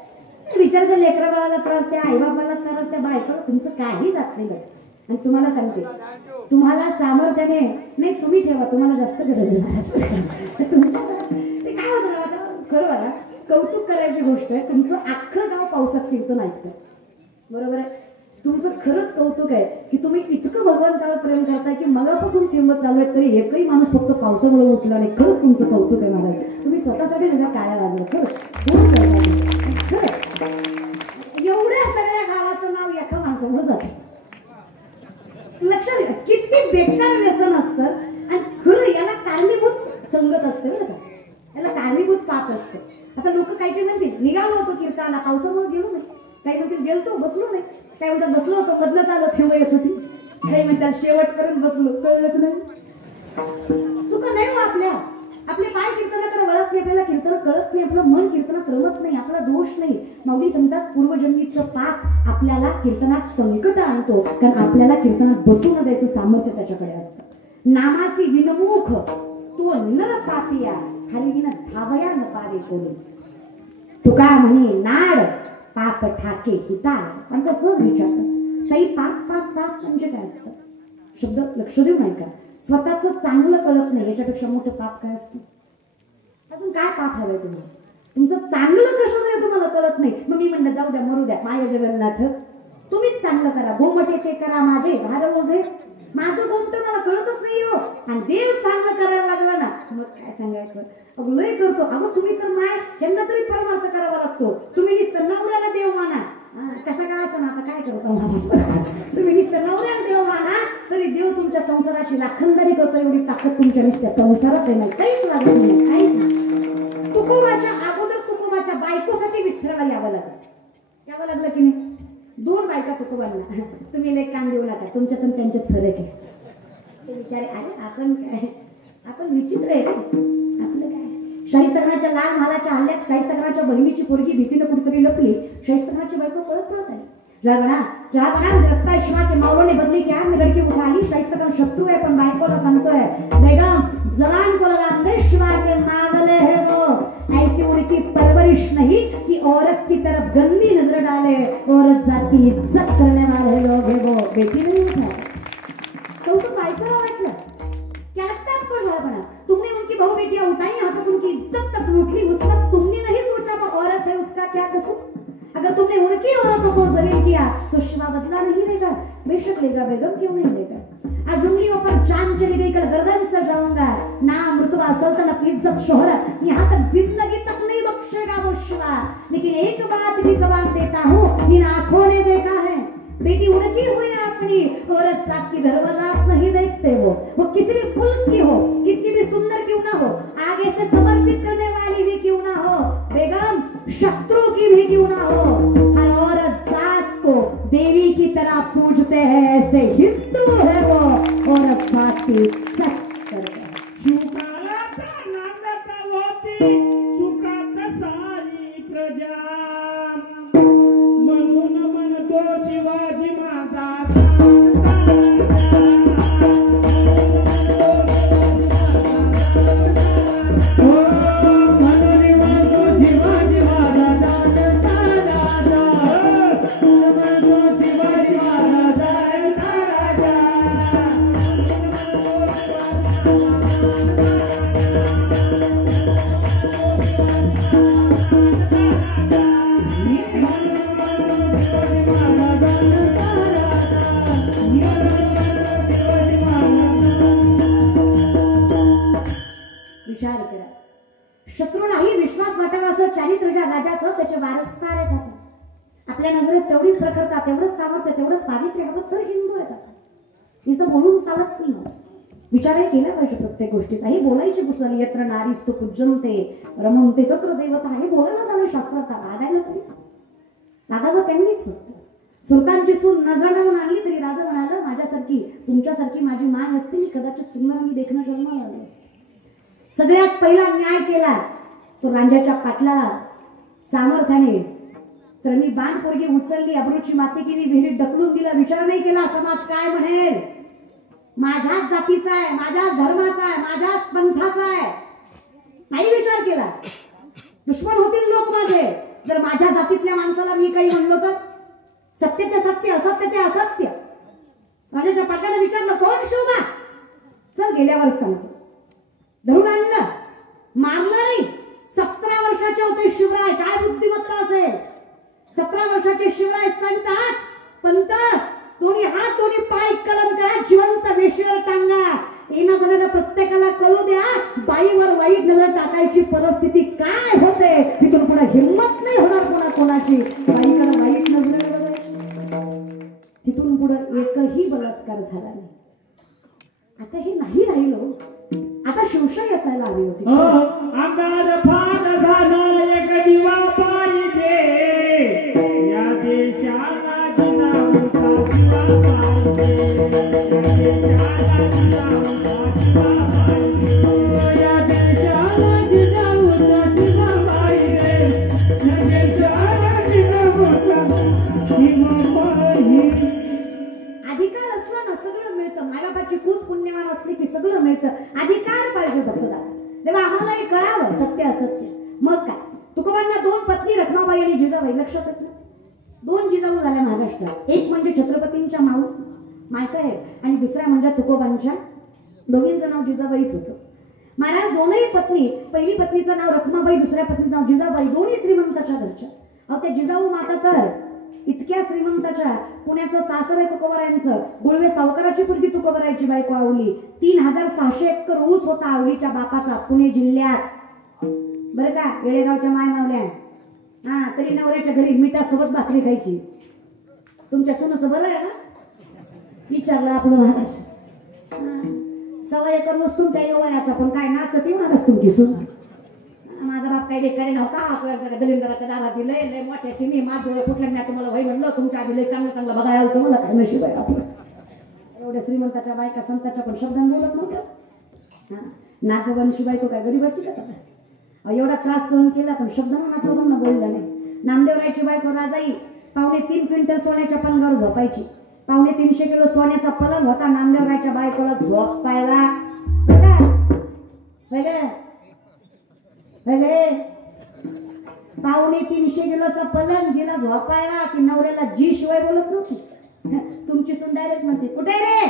विचार कर लेकरा बाळाला त्रास त्या आईबापाला त्रास त्या बायकाला तुमचं काही जात नाही. आणि तुम्हाला सांगते तुम्हाला सामर्थ्याने नाही तुम्ही ठेवा तुम्हाला जास्त गरज नाही तुमच्या ते काय होतं आता खरं बघा कौतुक करायची गोष्ट आहे. तुमचं अख्खं गाव पावसात कीर्तन ऐकतं बरोबर आहे. तुमचं खरंच कौतुक आहे की तुम्ही इतकं भगवंतावर प्रेम करताय की मगापासून किंमत चालू आहे तरी एकही माणूस फक्त पावसामुळे उठला नाही. खरंच तुमचं कौतुक आहे महाराज. तुम्ही स्वतःसाठी जरा टाळ्या वाजवा खरंच एवढ्या सगळ्या गावाचं नाव एका माणसामुळे जाते. लक्षात घ्या किती बेकार व्यसन असतं आणि खरं याला कारणीभूत संगत असते बरं का. याला कारणीभूत पाप असतं. आता लोक काही काही म्हणतील निघालो होतो कीर्तनाला पावसामुळे गेलो नाही. काही म्हणतील गेलतो बसलो नाही. काही म्हणतात बसलो होतो मधनच आलो ठेवा येत होती. काही म्हणतात शेवटपर्यंत बसलो कळलंच नाही. चुका नाही हो आपल्या. आपले पाय कीर्तनाकडे वळत नाही. आपल्याला कीर्तन कळत नाही. आपलं मन कीर्तनात रमत नाही. आपला दोष नाही. माऊली सांगतात पूर्वजन्मीचं पाप आपल्याला कीर्तनात संकट आणतो कारण आपल्याला कीर्तनात बसू न द्यायचं सामर्थ्य त्याच्याकडे असतं. नामासी विनमुख तो नर पापिया हरिविन धावया न पावे कोणी. तुका म्हणे नाड पाप ठाके हिता. माणसं सहज विचारतात ताई पाप पाप पाप म्हणजे काय असतं. शब्द लक्ष देऊन ऐका. स्वतःच चांगलं कळत नाही याच्यापेक्षा मोठं पाप काय असतं. अजून काय पाप हवंय तुम्हाला. तुमचं चांगलं कसं आहे तुम्हाला कळत नाही. मग मी म्हणलं जाऊ द्या मरू द्या माय जगन्नाथ तुम्हीच चांगलं करा. गोमटे ते करा माझे भारवोजे माझं गोमट मला कळतच नाही हो. आणि देव चांगलं करायला लागला ना मग काय सांगायचं. अगं लय करतो. अगं तुम्ही तर माय यांना तरी परमार्थ करावा लागतो. तुम्ही नुसतं नवऱ्याला देव माना कसा काय असं ना आता काय करतो तुम्ही नुसतं नवऱ्याला देव माना तरी देव तुमच्या संसाराची लाखंदारी करतो. एवढी ताकद तुमच्या नुसत्या संसारात आहे. काहीच लागत नाही काहीच नाही. तुकोबाच्या अगोदर तुकोबाच्या बायकोसाठी विठ्ठलाला यावं लागलं की नाही. 2 बायका तुकोबांना तुम्ही लय कान देऊ नका तुमच्यातून त्यांच्यात फरक आहे. ते विचारे अरे आपण विचित्र आहे आपलं काय. शाहिस्तखानाच्या लाल महालाच्या हल्ल्यात शाहिस्तखानाच्या बहिणीची पोरगी भीतीनं कुठेतरी लपली. शाहिस्तखानाची बायको पळत आली. लगता शिवा के मावरों ने बदली क्या मैं लड़की उठा ली. शाहिस्तखान शत्रु है पण बायकोला सांगतोय बेगम जवान को लगा अंदर शिवा के मांगले है वो ऐसी उनकी परवरिश नहीं कि औरत की तरफ गंदी नजर डाले. औरत जाती इज्जत करने वाले लोग है वो. बेटी नहीं उठा तो बायकोला वाटलं क्या लगता है आपको शोहरपना. तुमने उनकी बहू बेटियां उठाई यहाँ तक उनकी इज्जत तक लूट ली. उस वक्त तुमने नहीं सोचा वो औरत है उसका क्या कसूर. अगर तुमने उनकी औरतों को जलील किया तो शिवा बदला नहीं लेगा. बेशक लेगा बेगम क्यों नहीं लेगा. आज उंगलियों पर जान चली गई कल गर्दन से जाऊंगा. नाम रुतबा सल्तनत इज्जत शोहरत यहाँ तक जिंदगी तक नहीं बख्शेगा वो शिवा. लेकिन एक बात भी जवाब देता हूँ इन आंखों ने देखा है बेटी उनकी हुई है अपनी. औरत जात की धर्मजात नहीं देखते. वो किसी भी कुल की हो कितनी भी सुंदर क्यों ना हो आगे से समर्पित करने वाली भी क्यों ना हो बेगम शत्रु की भी क्यों ना हो हर औरत जात को देवी की तरह पूजते हैं. ऐसे हिंदू है वो औरत जात की सच करते हैं. सुखात सारी प्रजा म्हणून म्हणतो शिवाजी माझा. विचार करा. शत्रूलाही विश्वास वाटावा असं चारित्र्य ज्या राजाचं त्याचे वारसदार आहेत. आपल्या नजरेत तेवढीच प्रखरता तेवढंच सामर्थ्य तेवढंच पावित्र्य हवं तर हिंदू आहेत. नुसतं बोलून चालत नाही. विचारही केला पाहिजे प्रत्येक गोष्टीचा. हे बोलायची कुसली यत्र नारीस्तु पूज्यन्ते रमन्ते तत्र देवता. हे बोलायला झालं शास्त्रात. लागायला कोणीच लागावं त्यांनीच फक्त. सुलतानची सून न जाणवून आणली तरी राजा म्हणाला माझ्यासारखी तुमच्यासारखी माझी माय असते मी कदाचित सुंदर मी देखणं जन्माला आलो असते. सगळ्यात पहिला न्याय केला तो रांजाच्या पाटलाला सामर्थ्याने. तर मी बाण पोरगी उचलली अब्रूची माती केली विहिरीत ढकलून दिला. विचार नाही केला समाज काय म्हणेल. माझ्याच जातीचा आहे माझ्याच धर्माचा आहे माझ्याच पंथाचा आहे नाही विचार केला. दुश्मन होतील लोक माझे जर माझ्या जातीतल्या माणसाला मी काही म्हणलो तर. सत्य ते सत्य असत्य ते असत्य. राजाच्या पाटलाने विचारलं कोण शिवबा. चल गेल्यावर सांगतो. धरून आणलं मारलं नाही. 17 वर्षाचे होते शिवराय. काय बुद्धिमत्ता असेल. 17 वर्षाचे शिवराय सांगतात पंत दोन्ही हात दोन्ही पाय कलम करा जिवंत वेशीवर टांगा. येणं झालेलं प्रत्येकाला कळू द्या बाईवर वाईट नजर टाकायची परिस्थिती काय होते. तिथून पुढे हिंमत नाही होणार कोणाची बाईकडे वाईट नजर. तिथून पुढे एकही बलात्कार झाला नाही. आता हे नाही राहिलो. आता शिवशाही असायला हवी होती. अंगार फार झालं एक दिवा पाहिजे या देशाला जिजाऊचा दिवा पाहिजे. या देशाला जिजाऊचा दिवा पाहिजे. या देशाला जिजाऊचा दिवा पाहिजे. अधिकार असला ना सगळं मिळतं. मायबापाची कूस पुण्यवान असली की सगळं मिळतं. अधिकार पाहिजे फक्त दादा. तेव्हा आम्हाला हे कळावं सत्य असत्य. मग काय तुकोबांना 2 पत्नी रखमाबाई आणि जिजाबाई. लक्षात येत ना 2 जिजाऊ झाल्या महाराष्ट्रात. एक म्हणजे छत्रपतींच्या मायसाहेब आणि दुसऱ्या म्हणजे तुकोबांच्या. दोघींचं नाव जिजाबाईच होतं. महाराज दोनही पत्नी पहिली पत्नीचं नाव रखमाबाई दुसऱ्या पत्नीचं नाव जिजाबाई. दोन्ही श्रीमंताच्या घरच्या. अहो त्या जिजाऊ माता तर इतक्या श्रीमंताच्या. पुण्याचं सासर आहे तुकोबारायांचं. गुळवे सावकाराची पुरगी तुकोबारायची बायको आवली. 3600 एकर ऊस होता आवलीच्या बापाचा पुणे जिल्ह्यात. बरं का येळेगावच्या माय मावल्या. हा तरी नवऱ्याच्या घरी मिठासोबत भाकरी खायची. तुमच्या सोनूचं बरं आहे ना विचारलं आपलं महाराज. 1.25 एकर ऊस तुमच्या येवयाचा पण काय नाचती महाराज तुमची सून. माझा बाप काही बेकारी नव्हता. दलिंदराच्या दारात दिलंय लय मोठ्याची मी माझ डोळे फुटले मी तुम्हाला भाई म्हणलं तुमच्या आधी लय चांगलं चांगलं बघायला आलं तुम्हाला काय नशीब आहे आपलं. एवढ्या श्रीमंताच्या बायका संताच्या पण शब्दांत बोलत नव्हत्या. नागवंशी बायको काय गरीबाची का एवढा त्रास सहन केला पण शब्दांना नागवंना बोलला नाही. नामदेवरायची बायको राजाई 3.5 क्विंटल सोन्याच्या पलंगावर झोपायची. 350 किलो सोन्याचा पलंग होता नामदेवरायच्या बायकोला झोपायला. अरे 350 किलोचा पलंग जिला झोपायला की नवऱ्याला जी शिवाय बोलत नव्हती. तुमची सून डायरेक्ट म्हणते कुठे रे.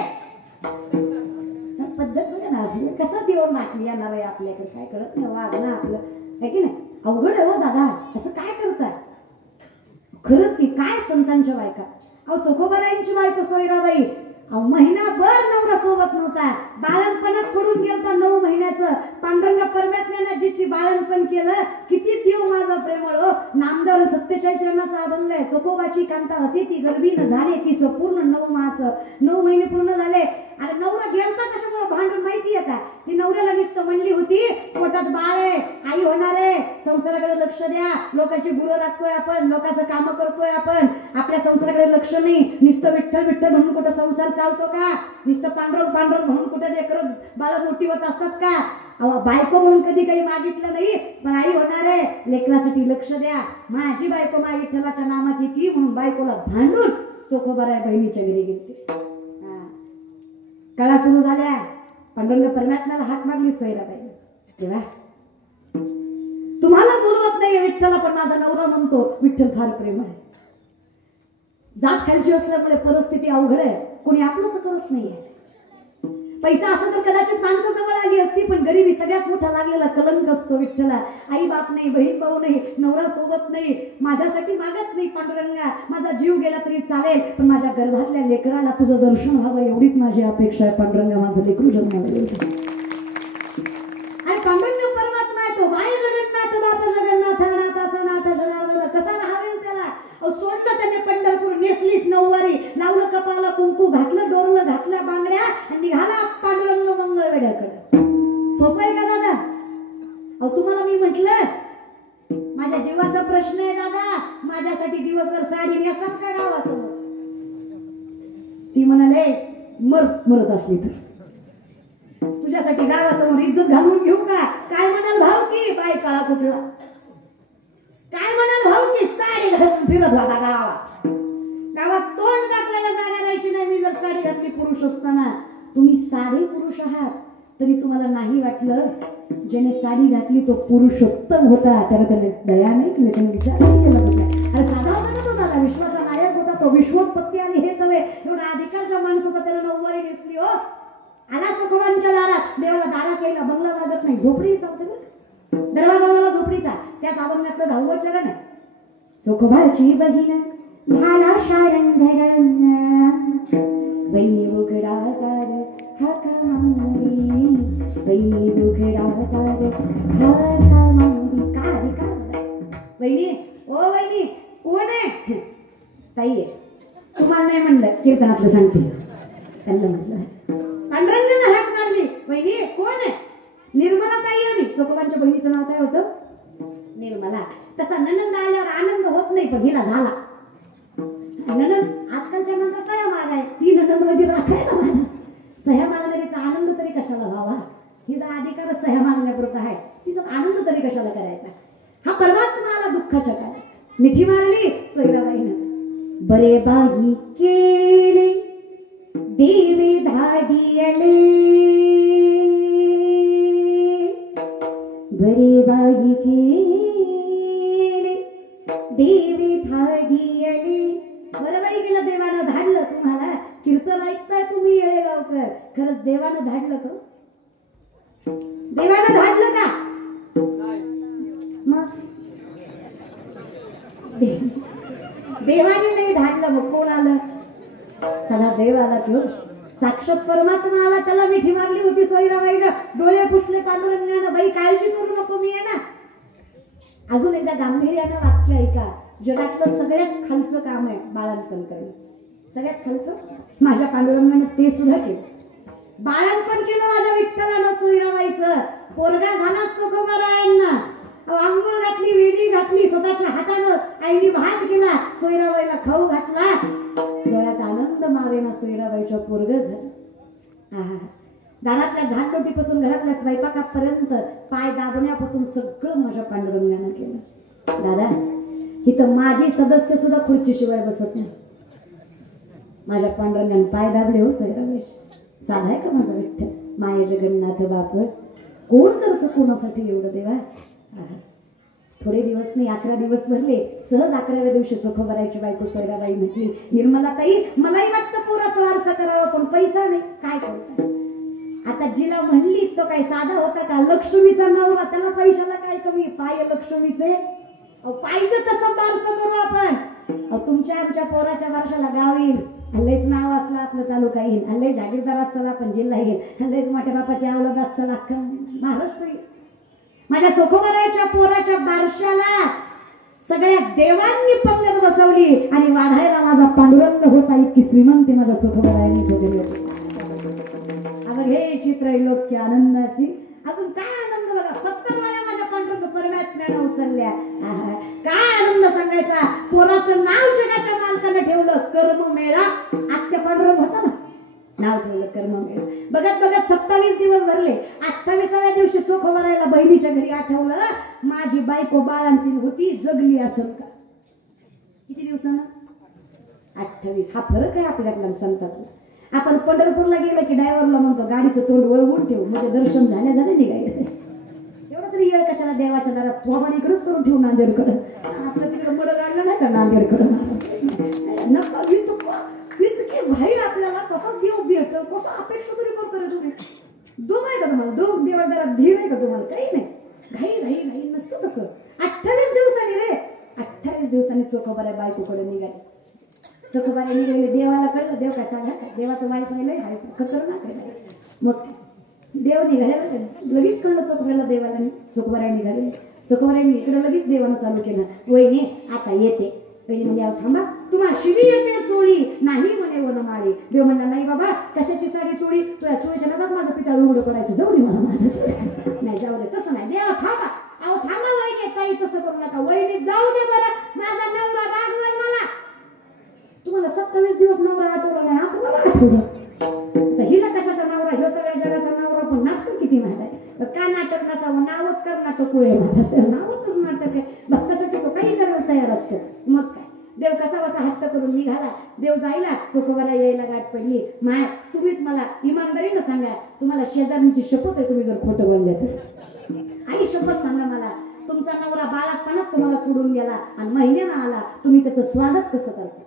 पद्धत बघा ना आपली कसं देऊन नाकली येणार आहे आपल्याकडे काय कळत नाही वागणं आपलं आहे की नाही. अवघड आहे हो दादा असं काय करताय खरंच की काय संतांच्या बायका. अहो चोखोबारायांची बायको सोयराबाई महिनाभर नवरा सोबत नव्हता. बाळणपणात सोडून गेलता 9 महिन्याचं. पांडुरंग परमात्म्यानं जिची बाळणपण केलं किती देव माझा प्रेमळ हो. नामदेव 47 रणाचा अभंग आहे. चोखोबाची कांता असे ती गर्भीन झाले ती संपूर्ण 9 मास 9 महिने पूर्ण झाले. अरे नवरा गेलता कशामुळे भांडून माहितीये का. ती नवऱ्याला नुसतं म्हणली होती पोटात बाळ आहे आई होणार आहे संसाराकडे लक्ष द्या. लोकांची गुरं राखतोय आपण लोकांचं काम करतोय आपण आपल्या संसाराकडे लक्ष नाही. नुसतं विठ्ठल विठ्ठल म्हणून कुठं संसार चालतो का. नुसतं पांडुरंग पांडुरंग म्हणून कुठे लेकरं बाळ मोठी होत असतात का. बायको म्हणून कधी काही मागितलं नाही पण आई होणार आहे लेकरासाठी लक्ष द्या. माझी बायको मा विठ्ठलाच्या नामात येते म्हणून बायकोला भांडून चोखोबाराय बहिणीच्या घरी गेले. कळा सुरू झाल्या. पांडुरंग परमात्म्याला हाक मारली सोयराबाई. तेव्हा तुम्हाला बोलवत नाही विठ्ठला पण माझा नवरा म्हणतो विठ्ठल फार प्रेमळ आहे. जात खालची असल्यामुळे परिस्थिती अवघड आहे. कोणी आपलंच करत नाहीये. पैसा असं तर कदाचित माणसं जवळ आली असती पण गरिबी सगळ्यात मोठा लागलेला कलंक असतो विठ्ठला. आई बाप नाही बहीण भाऊ नाही नवरा सोबत नाही माझ्यासाठी मागत नाही पांडुरंगा माझा जीव गेला तरी चालेल पण माझ्या गर्भातल्या लेकराला तुझं दर्शन व्हावं एवढीच माझी अपेक्षा आहे. पांडुरंगा माझं लेकरू जन्माला येतं. आणि पांडुरंग परमात्मा आहे तो बाई जगन्नाथ बाप जगन्नाथ नाथाचा नाथ जनावर कसा राहावेल त्याला. सोडलं त्याने पंढरपूर नेसलीस नऊवारी लावलं कपाला कुंकू घातलं डोरलं घातल्या बांगड्या आणि निघाला पांडुरंग मंगळवेड्याकडे. सोपं आहे का दादा. अहो तुम्हाला मी म्हटलं माझ्या जीवाचा प्रश्न आहे दादा. माझ्यासाठी दिवसभर साडी नेसाल का गावासमोर ती म्हणाले मरत असली तर तुझ्यासाठी गावासमोर इज्जत घालून घेऊ का? काय म्हणाल भाऊ की बाय काळा कुठला? काय म्हणाल भाऊ की साडी घालून फिरत होता गावात तोंड दाखवायला जागा राहायची नाही मी जर साडी घातली पुरुष असताना. तुम्ही साधे पुरुष आहात तरी तुम्हाला नाही वाटलं ज्याने साडी घातली तो पुरुषोत्तम होता, त्याला त्याने दया नाही केली, त्याने विचार नाही केला होता. अरे साधा होता ना तो दादा, विश्वाचा नायक होता तो, विश्वोत्पत्ती आणि हे तवे एवढा अधिकारच्या माणसाचा त्याला नऊवारी दिसली हो. आला चोखोबांच्या दारात, देवाला दारात यायला बंगला लागत नाही, झोपडी चालते बरं, दरवाजाला झोपडीचा. त्याच अभंगातलं 10वं चरण आहे. चोखोबाची बहीण झाला शारंधरण वैनी उघडा तार हाका मांडी, वैनी उघडा तार हाका मांडी. का वैनी, ओ वैनी कोण आहे? ताई आहे. तुम्हाला नाही म्हणलं, कीर्तनातलं सांगते. त्यांना म्हटलं पांडुरंगाने हाक मारली, वैनी कोण आहे? निर्मला ताई आहे. चोखोबांच्या बहिणीचं नाव काय होतं? निर्मला. तसा ननंद आल्यावर आनंद होत नाही, पण हिला झाला. ननंद आजकालच्या नंतर सह्या मागाय, ती ननंद म्हणजे राखायला मागणार. सह्या मागणारीचा आनंद तरी कशाला व्हावा? हिचा अधिकारच सह्या मागण्यापुरता आहे, तिचा आनंद तरी कशाला करायचा? हा परमात्मा आला दुःखाच्या काळात, मिठी मारली सोयराबाईनं. बरे बाई केले देवी धाडियले, बरे बाई केले देवी धाडियले. बरं बाई केलं, देवानं धाडलं तुम्हाला. कीर्तन ऐकताय तुम्ही येळेगावकर, खरंच देवानं धाडलं का? देवानं धाडलं का? मग देवाने नाही धाडलं, मग कोण आलं? सगळा देव आला किंवा साक्षात परमात्मा आला. त्याला मिठी मारली होती सोयराबाईनं, डोळे पुसले पांडुरंगानं, बाई काळजी करू नको मी आहे ना. अजून एकदा गांभीर्यानं वाक्य ऐका. जगातलं सगळ्यात खालचं काम आहे बाळंतपण करणं. सगळ्यात खालचं माझ्या पांडुरंगानं ते सुद्धा केलं. बाळंतपण केलं माझ्या विठ्ठलानं सोयराबाईचं. पोरगा झाला चोखोबारायांना, आंघोळ घातली, वेणी घातली, स्वतःच्या हातानं आईने भात केला, सोयराबाईला खाऊ घातला. डोळ्यात आनंद मारेना सोयराबाईच्या पोरग झालं. दारातल्या झाडलोटीपासून घरातल्या स्वयंपाकापर्यंत पाय दाबण्यापासून सगळं माझ्या पांडुरंगानं केलं. दादा इथं माझी सदस्य सुद्धा खुर्चीशिवाय बसत नाही. माझ्या पांडुरंगाने पाय दाबले हो सोयराबाईचे. साधा आहे का माझा विठ्ठल? माया जगन्नाथ बाप कोण करतं कोणासाठी एवढं देवा? थोडे दिवस नाही 11 दिवस भरले. सहज 11व्या दिवशी चोखोबारायची बायको सोयराबाई म्हटली, निर्मला ताई मलाही वाटतं पोराचा वारसा करावा, पण पैसा नाही, काय करता? आता जिला म्हणली तो काय साधा होता का? लक्ष्मीचा नवरा, त्याला पैशाला काय कमी? पाय लक्ष्मीचे. पाहिजे तसं वारसा करू आपण. तुमच्या आमच्या पोराच्या वारशाला गाव येईल, हल्लेच नाव असलं आपलं तालुका येईल, हल्ले जागीरदारात चला पण जिल्हा येईल, हल्लेच मोठ्या बापाच्या अवलादात चला महाराष्ट्र येईल. माझ्या चोखोबारायच्या पोराच्या बारशाला सगळ्या देवांनी पंगत बसवली आणि वाढायला माझा पांडुरंग होता. इतकी श्रीमंती माझ्या चोखोबारायांनी शोधली होती. अगं घ्यायची त्रैलोक्य आनंदाची. अजून काय आनंद बघा, फक्त माझ्या पांडुरंग परमात्म्यानं उचलल्या. काय आनंद सांगायचा. पोराचं नाव जगाच्या मालकानं ठेवलं, कर्ममेळा. आत्या पांडुरंग होता ना, नाव ठेवलं कर्ममेळा. बघत बघत 27 दिवस भरले. 28व्या दिवशी चोखोबारायला बहिणीच्या घरी आठवलं, माझी बायको बाळंतीण होती, जगली असेल का? किती दिवसानं? 28. हा फरक आहे आपल्यातला संतातला. आपण पंढरपूरला गेलं की ड्रायव्हरला म्हणतो गाडीचं तोंड वळवून ठेव, म्हणजे दर्शन झाले निघायचं. एवढं तरी वेळ कशाला देवाच्या दारात? थोबाड इकडेच करून ठेवू नांदेडकडं. आपलं तिकडं मड गाडलं नाही का नांदेडकडं? नका इतके भाई आपल्याला कसं देव भेट, कसं अपेक्षा तरी करतो रे तुम्ही? दोन आहे का तुम्हाला? दोन देवादारात धीर आहे का तुम्हाला? काही नाही. घाई नसतं तसं. 28 दिवसांनी रे, 28 दिवसांनी चोखोबाराय बायकोकडे निघाले. चोखोबाराय निघाले, देवाला कळलं. देव काय सांगा, देवाचं वाईफ लय आहे, खतरनाक आहे. मग देव निघाले, लगेच कळलं चोखोबारायला, देवाला चोखोबाराय निघाले. चोखोबारायने इकडे लगेच देवानं चालू केलं, वहिनी आता येते. वहिनी म्हणजे थांबा, तुम्हा शिवी येते चोळी नाही म्हणे वनमाळी. देव म्हणला नाही बाबा, कशाची साडी चोळी? तुझ्या चोळीच्या नादात माझं पिता उघडं पडायचं, जाऊ दे मला नाही, जाऊ दे. तसं नाही देवा, थांबा. अहो थांबा वहिनी, ताई तसं करू नका. वहिनी जाऊ दे बरं, माझा नवरा रागवल मला. तुम्हाला 27 दिवस नवरा आठवला नाही, आता आठवलं तर हिला कशाचा नवरा, ह्यो सगळ्या जगाचा नवरा, पण नाटक किती माहित आहे. तर का नाटक नसावं, नावच कर नाटक आहे माझं, नावच नाटक आहे. भक्तासाठी तो काही करायला तयार असतो. मग काय देव कसा बसा हट्ट करून निघाला. देव जायला चोखोबाला यायला गाठ पडली. माय तुम्हीच मला इमानदारीनं सांगा, तुम्हाला शेजारणीची शपथ आहे, तुम्ही जर खोटं बोलले तर आई शपथ सांगा मला, तुमचा नवरा बाळापणात तुम्हाला सोडून गेला आणि महिन्यानं आला, तुम्ही त्याचं स्वागत कसं करता,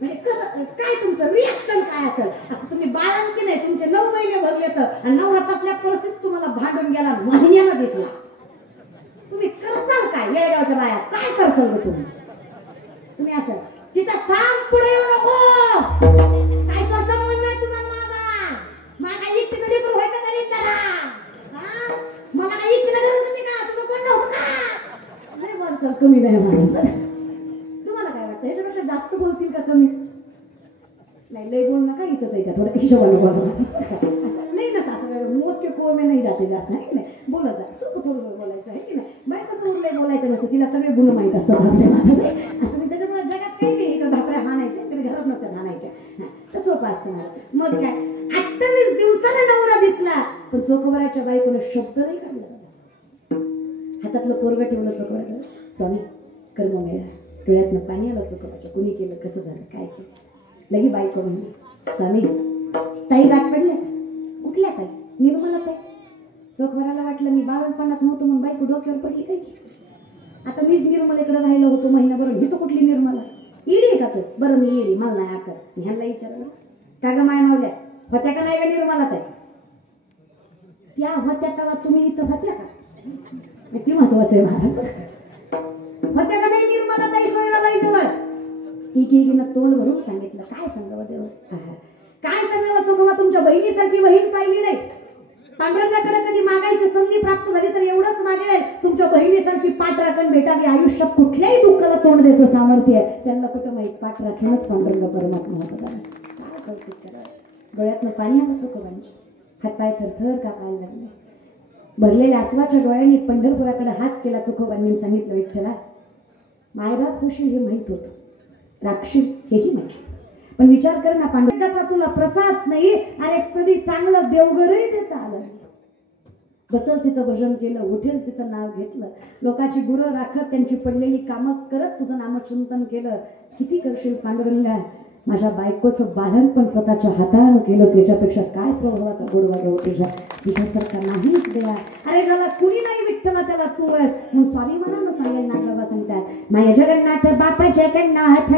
म्हणजे कसं काय तुमचं रिॲक्शन काय असेल. असं तुम्ही बाळांकी नाही, तुमचे 9 महिने भरले तर आणि नवरा तसल्या परिस्थितीत तुम्हाला भांडून गेला, महिन्यानं दिसला, तुम्ही करचाल काय. येळगावच्या बाया काय करचाल ग तुम्ही असं तिथं सांग पुढे येऊ नको, काय संबंध नाही तुझा माझा एकटीचं लेकरू व्हायचं तरी त्याला मला काही एकटीला गरज होती का, तुझं कोण नव्हतं का. लय वरचढ कमी नाही माणूस. तुम्हाला काय वाटतं ह्याच्यापेक्षा जास्त बोलतील का कमी. नहीं लय बोल नका, इथंच आहे का थोडं हिशोबाने बोला. असं लय नसा असं मोत के कुएं में नहीं जाते जास्त आहे की नाही. बोलत जा सोपं थोडं बोलायचं आहे की नाही. बायको समोर लय बोलायचं नसतं, तिला सगळे गुण माहीत असतात आपल्या माणसाचे. असं मी त्याच्यामुळे जगात काही नाही, इकडे भाकऱ्या हाणायच्या इकडे घरात नसतात हाणायच्या, तर सोपं असतं मला. मग काय 28 दिवसाला नवरा दिसला, पण चोखोबाराच्या बायकोने शब्द नाही काढला. हातातलं पोरगं ठेवलं चोखोबाराला, स्वामी कर्म मिळाला, डोळ्यातनं पाणी आलं चोखोबाच्या, कुणी केलं, कसं झालं, काय केलं. लगी बायको म्हणली, स्वामी ताई गाठ पडल्या का, उठल्या ताई, निर्मला ताई. चोखोबाराला वाटलं मी बाळपणात नव्हतो म्हणून बायको डोक्यावर पडली काय की. आता मीच निर्मलेकडे राहिलो होतो महिनाभर, ही तो कुठली निर्मला, इडी आहे का तो. बरं मी येडी, मला नाही आकर. ह्यांना विचारलं का ग माय मावल्या, होत्या का नाही का निर्मला ताई. त्या होत्या तेव्हा तुम्ही इथं होत्या का, ती महत्वाचं आहे महाराज. होत्या का नाही निर्मला ताई सोयराबाई जवळ. एकीनं तोंड भरून सांगितलं. काय सांगावं देव, काय सांगावं चोखोबा, तुमच्या बहिणीसारखी बहीण पाहिली नाही. पांडुरंगाकडे कधी मागायची संधी प्राप्त झाली तर एवढंच मागेल, तुमच्या बहिणीसारखी पाठ राखण भेटावी. आयुष्यात कुठल्याही दुःखाला तोंड द्यायचं सामर्थ्य आहे. त्यांना कुठं माहित पाठ राखणच पांडुरंग परमात्मा होता. काय कौतुक करावं. डोळ्यातनं पाणी आलं चोखोबांची, हातपाय थरथर कापायला लागले. भरलेल्या आसवाच्या डोळ्यांनी पंढरपुराकडे हात केला चोखोबांनी. सांगितलं विठ्ठला, मायबाप होशील हे माहित होतं, राक्षील हेही माहिती, पण विचार कर ना पांडुरंगाचा तुला प्रसाद नाही. अरे कधी चांगलं देवघरही देता आलं. बसल तिथं भजन केलं, उठेल तिथं नाव घेतलं, लोकांची गुरं राखत, त्यांची पडलेली कामं करत तुझं नामचिंतन केलं. किती करशील पांडुरंगा. माझ्या बायकोचं बाळण पण स्वतःच्या हातानं केलंच, याच्यापेक्षा काय स्वभावाचा गोडवा घेऊ तुझ्यासारखा नाहीच देवा. अरे ज्याला कुणी नाही विठ्ठला त्याला तू आहेस म्हणून स्वामी मनानं सांगेल. नागबाबा सांगतात, माय जगन्नाथ बाप जगन्नाथ,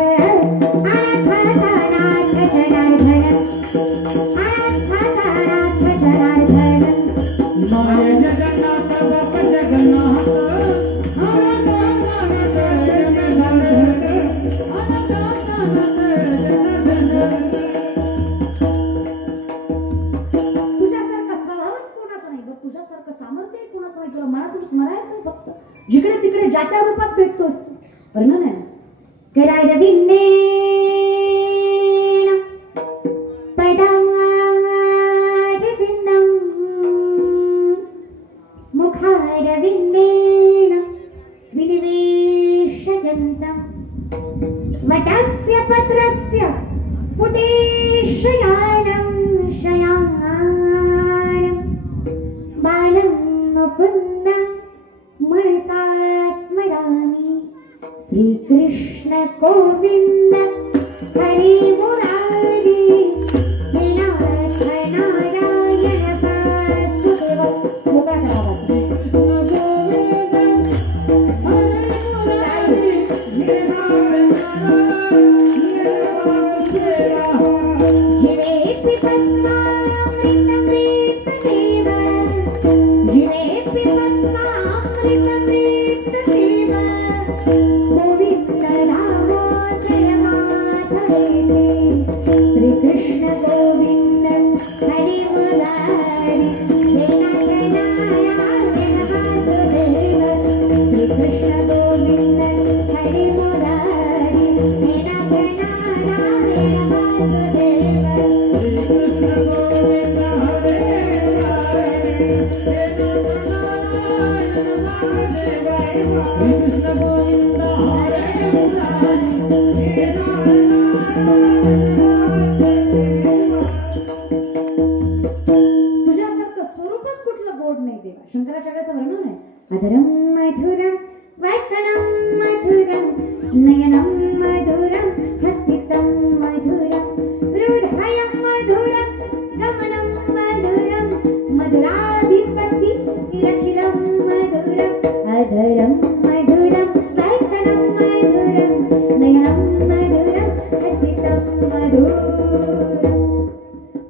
जिकडे तिकडे जात्या रूपात भेटतोस. वर्णन आहे करारविंदेन पदारविंदं मुखारविंदेन विनिवेशयन्तं वटस्य पत्रस्य पुटे शयानं शयानं बालं मुकुन्दं मनसा स्मरामि. श्रीकृष्ण गोविंद हरि मुरारी, हे नाथ नारायण वासुदेव. मोकळा करावा. जीवे पिबन्नामृतमृतदेव, जीवे पिबन्नामृतमृतदेव, गोविंद नामोदय माधवे. कृष्ण गोविंद हरे तुझ्यासारखं स्वरूपच कुठलं गोड नाही देवा. शंकराचार्याचं वर्णन आहे. अधरम मधुरम वैतणं मधुरं नयनं मधुरं हसितं मधुरं हृदयं मधुरं गमनं मधुरं मधुराधिपति निरखिलं मधुरं अधरं मधुरं वैतणं मधुरं नयनं मधुरं हसितं मधुरं.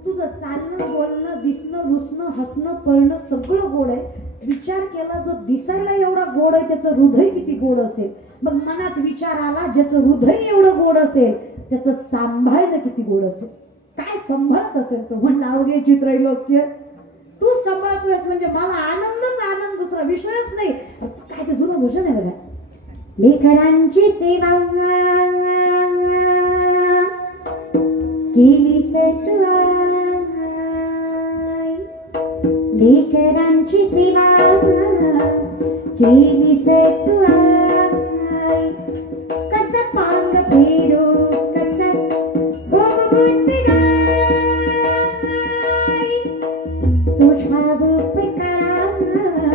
तुझं चालणं बोलणं दिसणं रुसणं हसणं पळणं सगळं गोड आहे. विचार केला जो दिसायला एवढा गोड आहे त्याचं हृदय किती गोड असेल. मग मनात विचार आला ज्याचं हृदय एवढं गोड असेल त्याचं सांभाळणं किती गोड असेल. काय सांभाळत असेल तो. म्हणलं अवघे चित्रैलोक्य तू सांभाळतोयस म्हणजे मला आनंदच आनंद, दुसरा विषयच नाही. काय ते जुनं भूषण आहे बघा. लेकरांची सेवा केली सत्वा लेकरांची सेवा केली सत्वा कस पांग फेडू कस भोगवत गाय तुझ्या उपकारा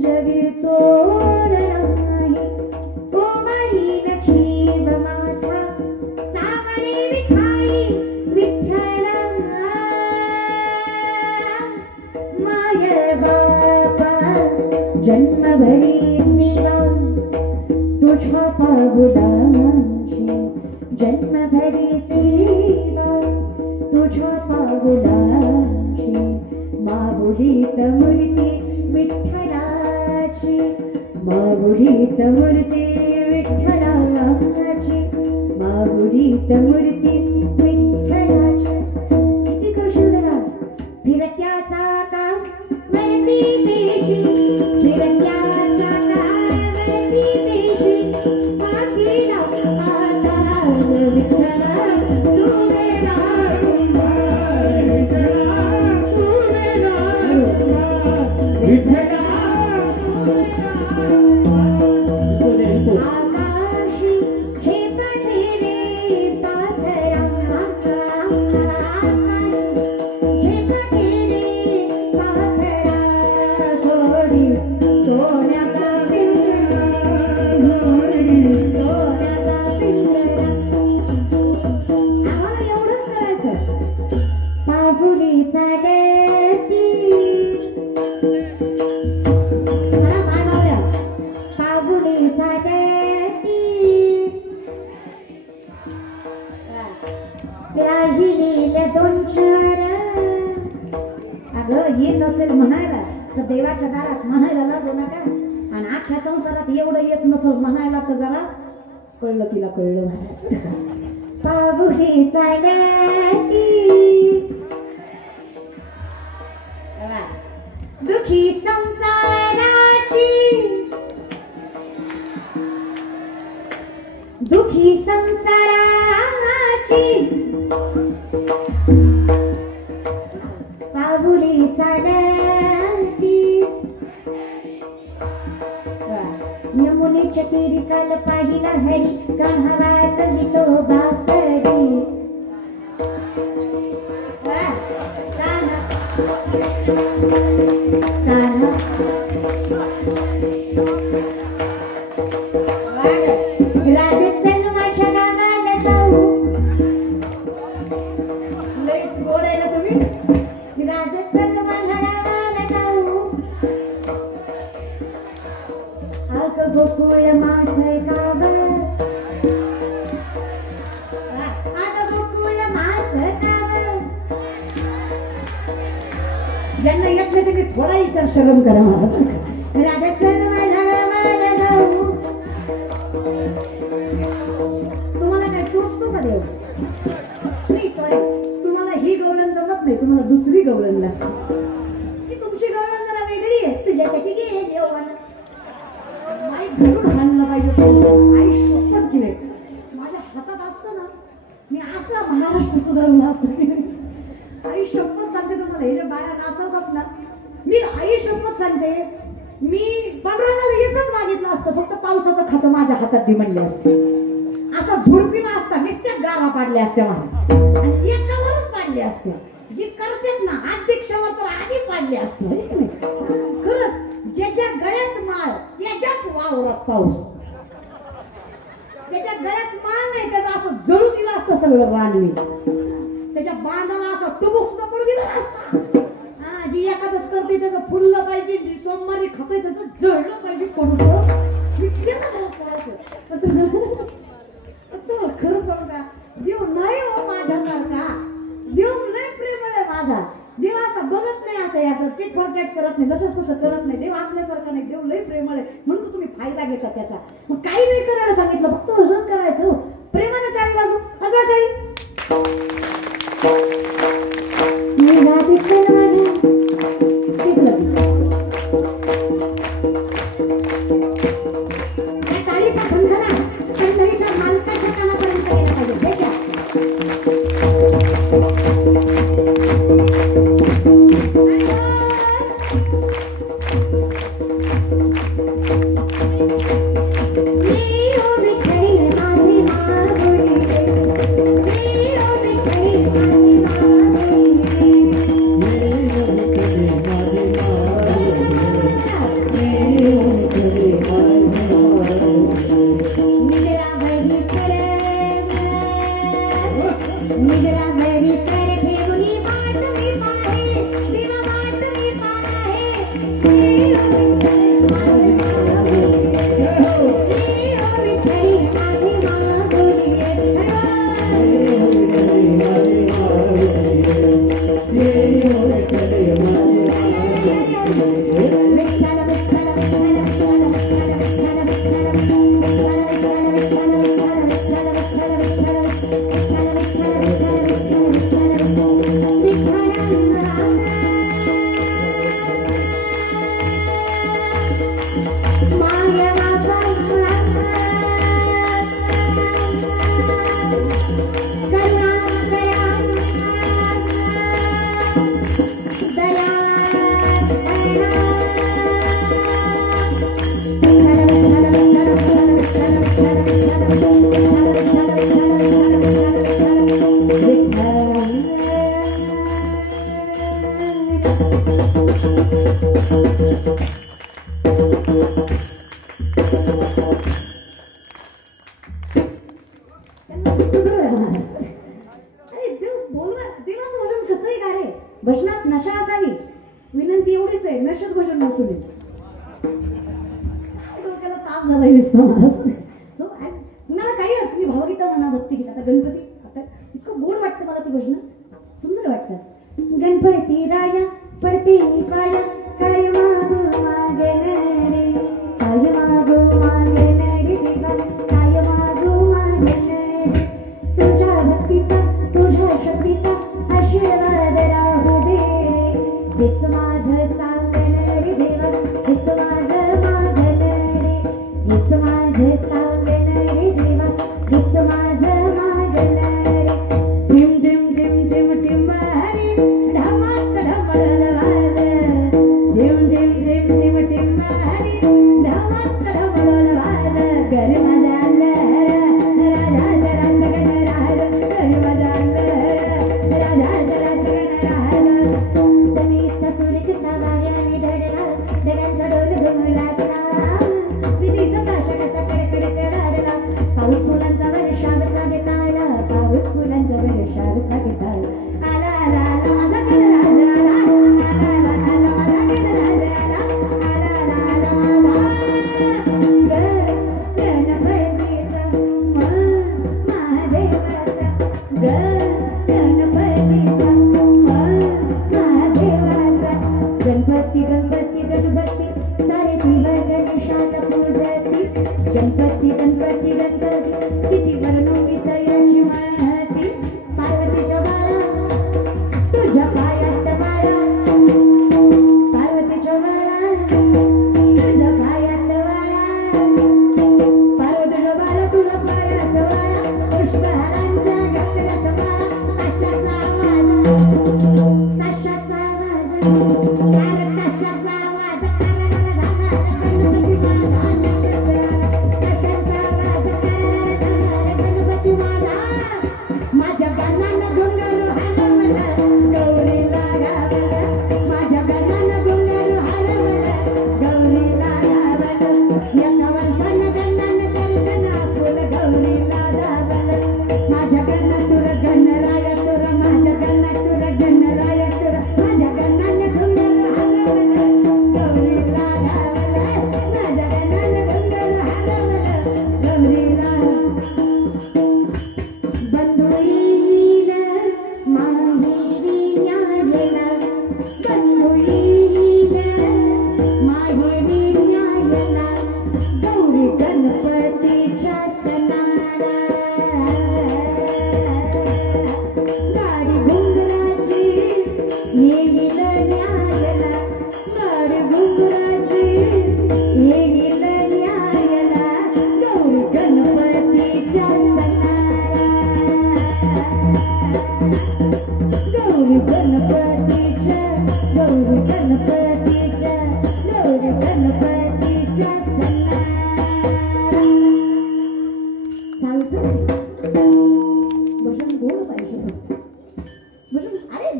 जगी तोड नाही. ओ मरीन जीव माझा सावरी विठाई विठ्ठला माय बाबा जन्मभरी सेवा तुझ्या पावलांची जन्मभरी सेवा तुझ्या पावलांची माऊलीत मूर्ती विठ्ठलाची माऊलीत मूर्ती विठ्ठलाची माऊलीत मूर्ती विठ्ठलाची. किती कृष्ण फिरत्याचा का वरती देशी फिरत्याचा का वरती देशी पाकीला आता विठ्ठला तू वेळा विठ्ठला आकाशी झेपते रे पाखरा झेपते रे पाखरा सोडी सोन्याचा पिंजरा सोन्याचा पिंजरा. आम्हाला एवढंच करायचं. पाहुलीचा गती म्हणा माय मावल्या पाहुलीचा गती राहिलेल्या दोन चार. अगं येत असेल म्हणायला तर देवाच्या दारात म्हणायला लाजू नका. आणि अख्ख्या संसारात एवढं येत नसेल म्हणायला तर जरा कळलं तिला कळलं महाराज. पाहुलीचा गती दुखी संसाराची दुखी संसाराची पाहुलीचा गती. यमुनेच्या तीरी काल पाहिला हरी कण्हवाच गीतो बासडी. राधे चल माझ्या गावाला जाऊ. लईच गोड आहे ना तुम्ही. राधे चल माझ्या गावाला जाऊ. अग गोकुळ माझं गाव अग गोकुळ माझं गाव. ज्यांना येत नाही तुम्ही थोडा विचार शरम करा महाराज. राधे चल माझ्या गावाला जाऊ. तुम्हाला काय टोचतो का देव? नाही सॉरी, तुम्हाला ही गवळण जमत नाही, तुम्हाला दुसरी गवळण लागते. ही तुमची गवळण जरा वेगळी आहे. तुझ्यासाठी घे देवाला माईक धरून हाणलं पाहिजे. आई शपथ केले माझ्या हातात असतं ना मी असा महाराष्ट्र सुधारला असतं. आई शपथ सांगते तुम्हाला. हे जे बाया नाचवतात ना मी आई शपथ सांगते मी बंडराला एकच मागितलं असतं, फक्त पावसाचं खातं माझ्या हातात दे म्हणले असते. असा झुडपीला असता निश्चित गारा पाडल्या असत्या मला आणि एकावरच पाडल्या असत्या. जी करतेत ना अध्यक्षावर तर आधी पाडले असते. खरंच ज्याच्या गळ्यात माळ त्याच्याच वावरात पाऊस. त्याच्या गळ्यात माळ नाही त्याचं असं जळू दिलं असतं सगळं वाणवी. त्याच्या बांधाला असं टुबुक सुद्धा पडू दिलं नसतं. जी एखादच करते त्याचं फुललं पाहिजे, जी सोमवारी खाते त्याचं जळलं पाहिजे पडू. खरं सांगा देव नाही हो माझ्यासारखा. देव लय प्रेमळ आहे माझा. देव असं बघत नाही, असं याचं टिट फॉर टॅट करत नाही, जसं तसं करत नाही. देव आपल्यासारखा नाही, देव लय प्रेमळ आहे म्हणून तर तुम्ही फायदा घेता त्याचा. मग काही नाही करायला सांगितलं, फक्त भजन करायचं. प्रेमाने टाळी वाजू, असा टाळी. टाळीचा खंडना खंडणीच्या मालकाच्या कानापर्यंत गेला पाहिजे. हे घ्या. भजनात नशा असावी विनंती एवढीच आहे. नशेत भजन नसू दे. डोक्याला ताप झाला दिसतो मला. सो कुणाला काही अर्थ नाही. भावगीता म्हणा, भक्तिगीत. आता गणपती आता इतकं गोड वाटतं मला ती भजनं, सुंदर वाटतात. गणपती राया पडते मी पाया, काय मागू मागणे रे, काय मागू मागणे रे देवा, काय मागू मागणे रे. तुझ्या भक्तीचा तुझ्या शक्तीचा आशीर्वाद राहू दे रे. हेच माझं सांगण रे देवा, हेच माझं मागण रे, हेच माझं सांगण रे देवा, हेच माझं मागण रे. टिम टिम टिम टिम टिंबारी ढमाच ढमळल वाज, टिम टिम टिम टिम टिंबारी ढमाच ढमळल वाज. घर माझ्या राजा जरा जगन राज, घर माझ्या राजा जरा जगन राज. सनीचा सूर्य कसा वाऱ्याने ढळला, ढगांचा डोल घुमू लागला, विजेचा ताशा कसा कडकड कडाडला. पाऊस फुलांचा वर्षा कसा घेता आला, पाऊस फुलांचा वर्षा कसा घेता आला. आला आला आला माझा गणराज आला, आला आला आला माझा गणराज आला, आला आला आला माझा गणपतीचा महादेवाचा, गणपतीचा महादेवाचा. गणपती गणपती गणपती सारे दिवा गणेशाला पूजती. गणपती गणपती गणपती किती वर्णवित याची महती. पार्वतीच्या बाळा तुझ्या पायात बाळा, पार्वतीच्या बाळा तुझ्या पायात बाळा, पार्वतीच्या बाळा तुझ्या पायात बाळा. पुष्पहारांच्या गजरात बाळा, ताशाचा आवाज, ताशाचा आवाज, ताशाचा आवाज.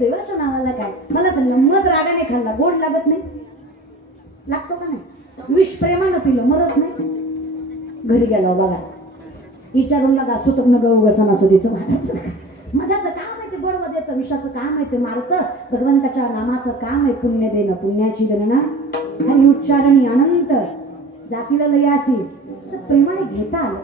देवाच्या नावाला काय? मला सांगा, मध रागाने खाल्ला गोड लागत नाही? लागतो का नाही? विष प्रेमानं पिलं मरत नाही? घरी गेलो बघा, विचारून लागा सुतक न गहू गसन असं तिचं मधाचं काम आहे ते गोडवं देतं, विषाचं काम आहे ते मारतं. भगवंताच्या नामाचं काम आहे पुण्य देणं, पुण्याची गणना हरी उच्चारणी अनंत जातीला लय असेल तर प्रेमाने घेता आलं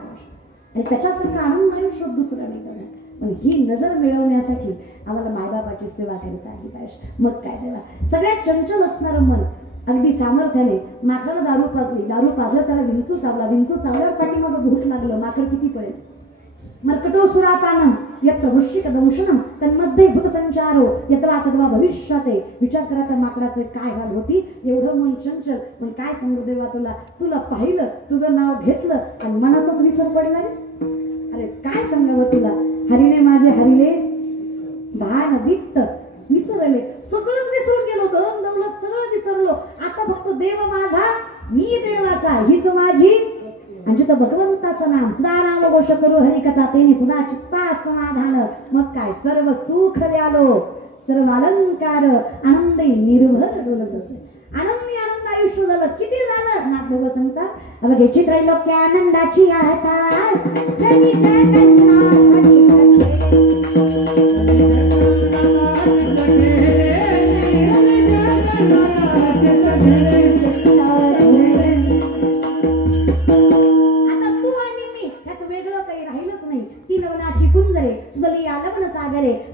आणि त्याच्यासारखा आनंद आयुष्यात दुसरा नाही करणार. पण ही नजर मिळवण्यासाठी आम्हाला मायबापाची सेवा करता आली पाहिजे. मग काय देवा, सगळ्यात चंचल असणारं मन अगदी सामर्थ्याने माकड दारू पाजलं त्याला विंचू चावल्यावर पाठीमागं भूत लागलं, माकड किती पळेल? मर्कटो सुरापानम यत वृश्चिक दंशनम तन्मध्ये भूत संचारो यतवा तद्वा भविष्याते. विचार करा त्या माकडाचे काय हाल होती. एवढं मन चंचल, पण काय सांगू देवा तुला पाहिलं, तुझं नाव घेतलं आणि मनाचाच विसर पडला रे. अरे काय सांगावं तुला, हरीने माझे हरिले भान वित्त विसरले, सगळंच विसरून गेलो, धन दौलत सगळं विसरलो. आता फक्त देव माझा मी देवाचा, हीच माझी म्हणजे तर भगवंताचं नाम सदा नाम घोष करू हरिकथा तेने सदा चित्ता समाधान. मग काय सर्व सुख द्यालो, सर्व अलंकार आनंदी निर्भर डोलत असे. आनंदी आनंद आयुष्य झालं. किती झालं नाथ बाबा सांगतात, अवघे त्रैलोक्य आनंदाची आहे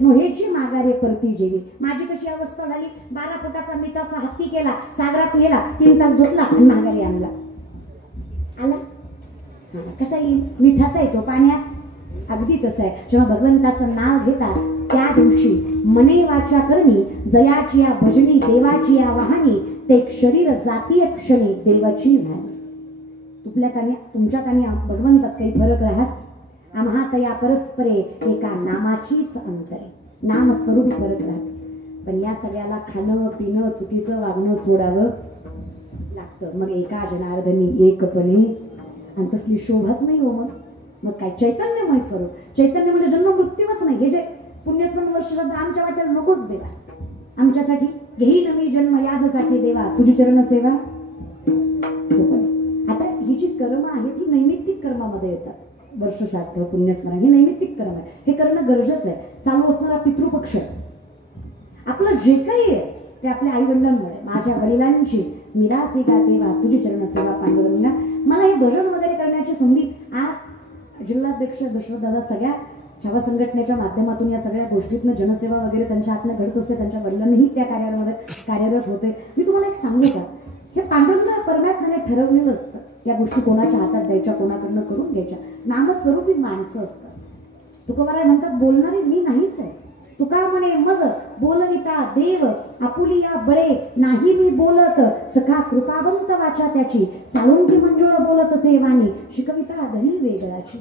नोहेची माघारे परती जेवी. माझी कशी अवस्था झाली, 12 फुटाचा मिठाचा हत्ती केला, सागरात नेला, 3 तास धुतला आणि माघारी आणला. कसा येईल? मिठाचा येतो पाण्यात. अगदी तसं आहे. जेव्हा भगवंताचं नाव घेतात त्या दिवशी मने वाचा करणी जयाची या भजनी देवाची या वाहनी ते शरीर जातीय क्षणी देवाची झाली. तुमच्यात आणि भगवंतात काही फरक राहत? आम्हात या परस्परे एका नामाचीच अंतर आहे. नाम स्वरूपी फरक राहत. पण या सगळ्याला खाणं पिणं चुकीचं वागणं सोडावं लागतं. मग एका जनार्दनी एकपणे, आणि तसली शोभाच नाही हो. मग काय चैतन्यमय स्वरूप. चैतन्य म्हणजे जन्म मृत्यूच नाही. हे जे पुण्यस्मरण वर्ष शब्द आमच्या वाट्याला नकोच देवा. आमच्यासाठी घेईन मी जन्म यादसाठी देवा तुझी चरण सेवा. आता ही जी कर्म आहेत ही नैमित्तिक कर्मामध्ये येतात. वर्ष श्राद्ध पुण्यस्मरण हे नैमित्तिक कर्म आहे. हे करणं गरजेचं आहे. चालू असणारा पितृपक्ष आपलं जे काही आहे ते आपल्या आई वडिलांमुळे. माझ्या वडिलांची मिरास का देवा तुझी चरण सेवा पांडुरंगा. मला हे भजन वगैरे करण्याची संधी आज जिल्हाध्यक्ष दशरथदादा सगळ्या छावा संघटनेच्या माध्यमातून या सगळ्या गोष्टीतनं जनसेवा वगैरे त्यांच्या हातनं घडत असते. त्यांच्या वडिलांनीही त्या कार्यामध्ये कार्यरत होते. मी तुम्हाला एक सांगू का, हे पांडुरंग परमात्म्याने ठरवलेलं असतं. या गोष्टी कोणाच्या हातात द्यायच्या, कोणाकडनं करून घ्यायच्या. नामस्वरूपी माणसं असतात. तुकोबाराय म्हणतात बोलणारी मी नाहीच आहे. तुका म्हणे मज बोलविता देव आपुलिया बळे नाही मी बोलत सखा कृपावंत वाचा त्याची साळुंकी मंजुळ बोलत सेवानी शिकविता धनी वेगळाची.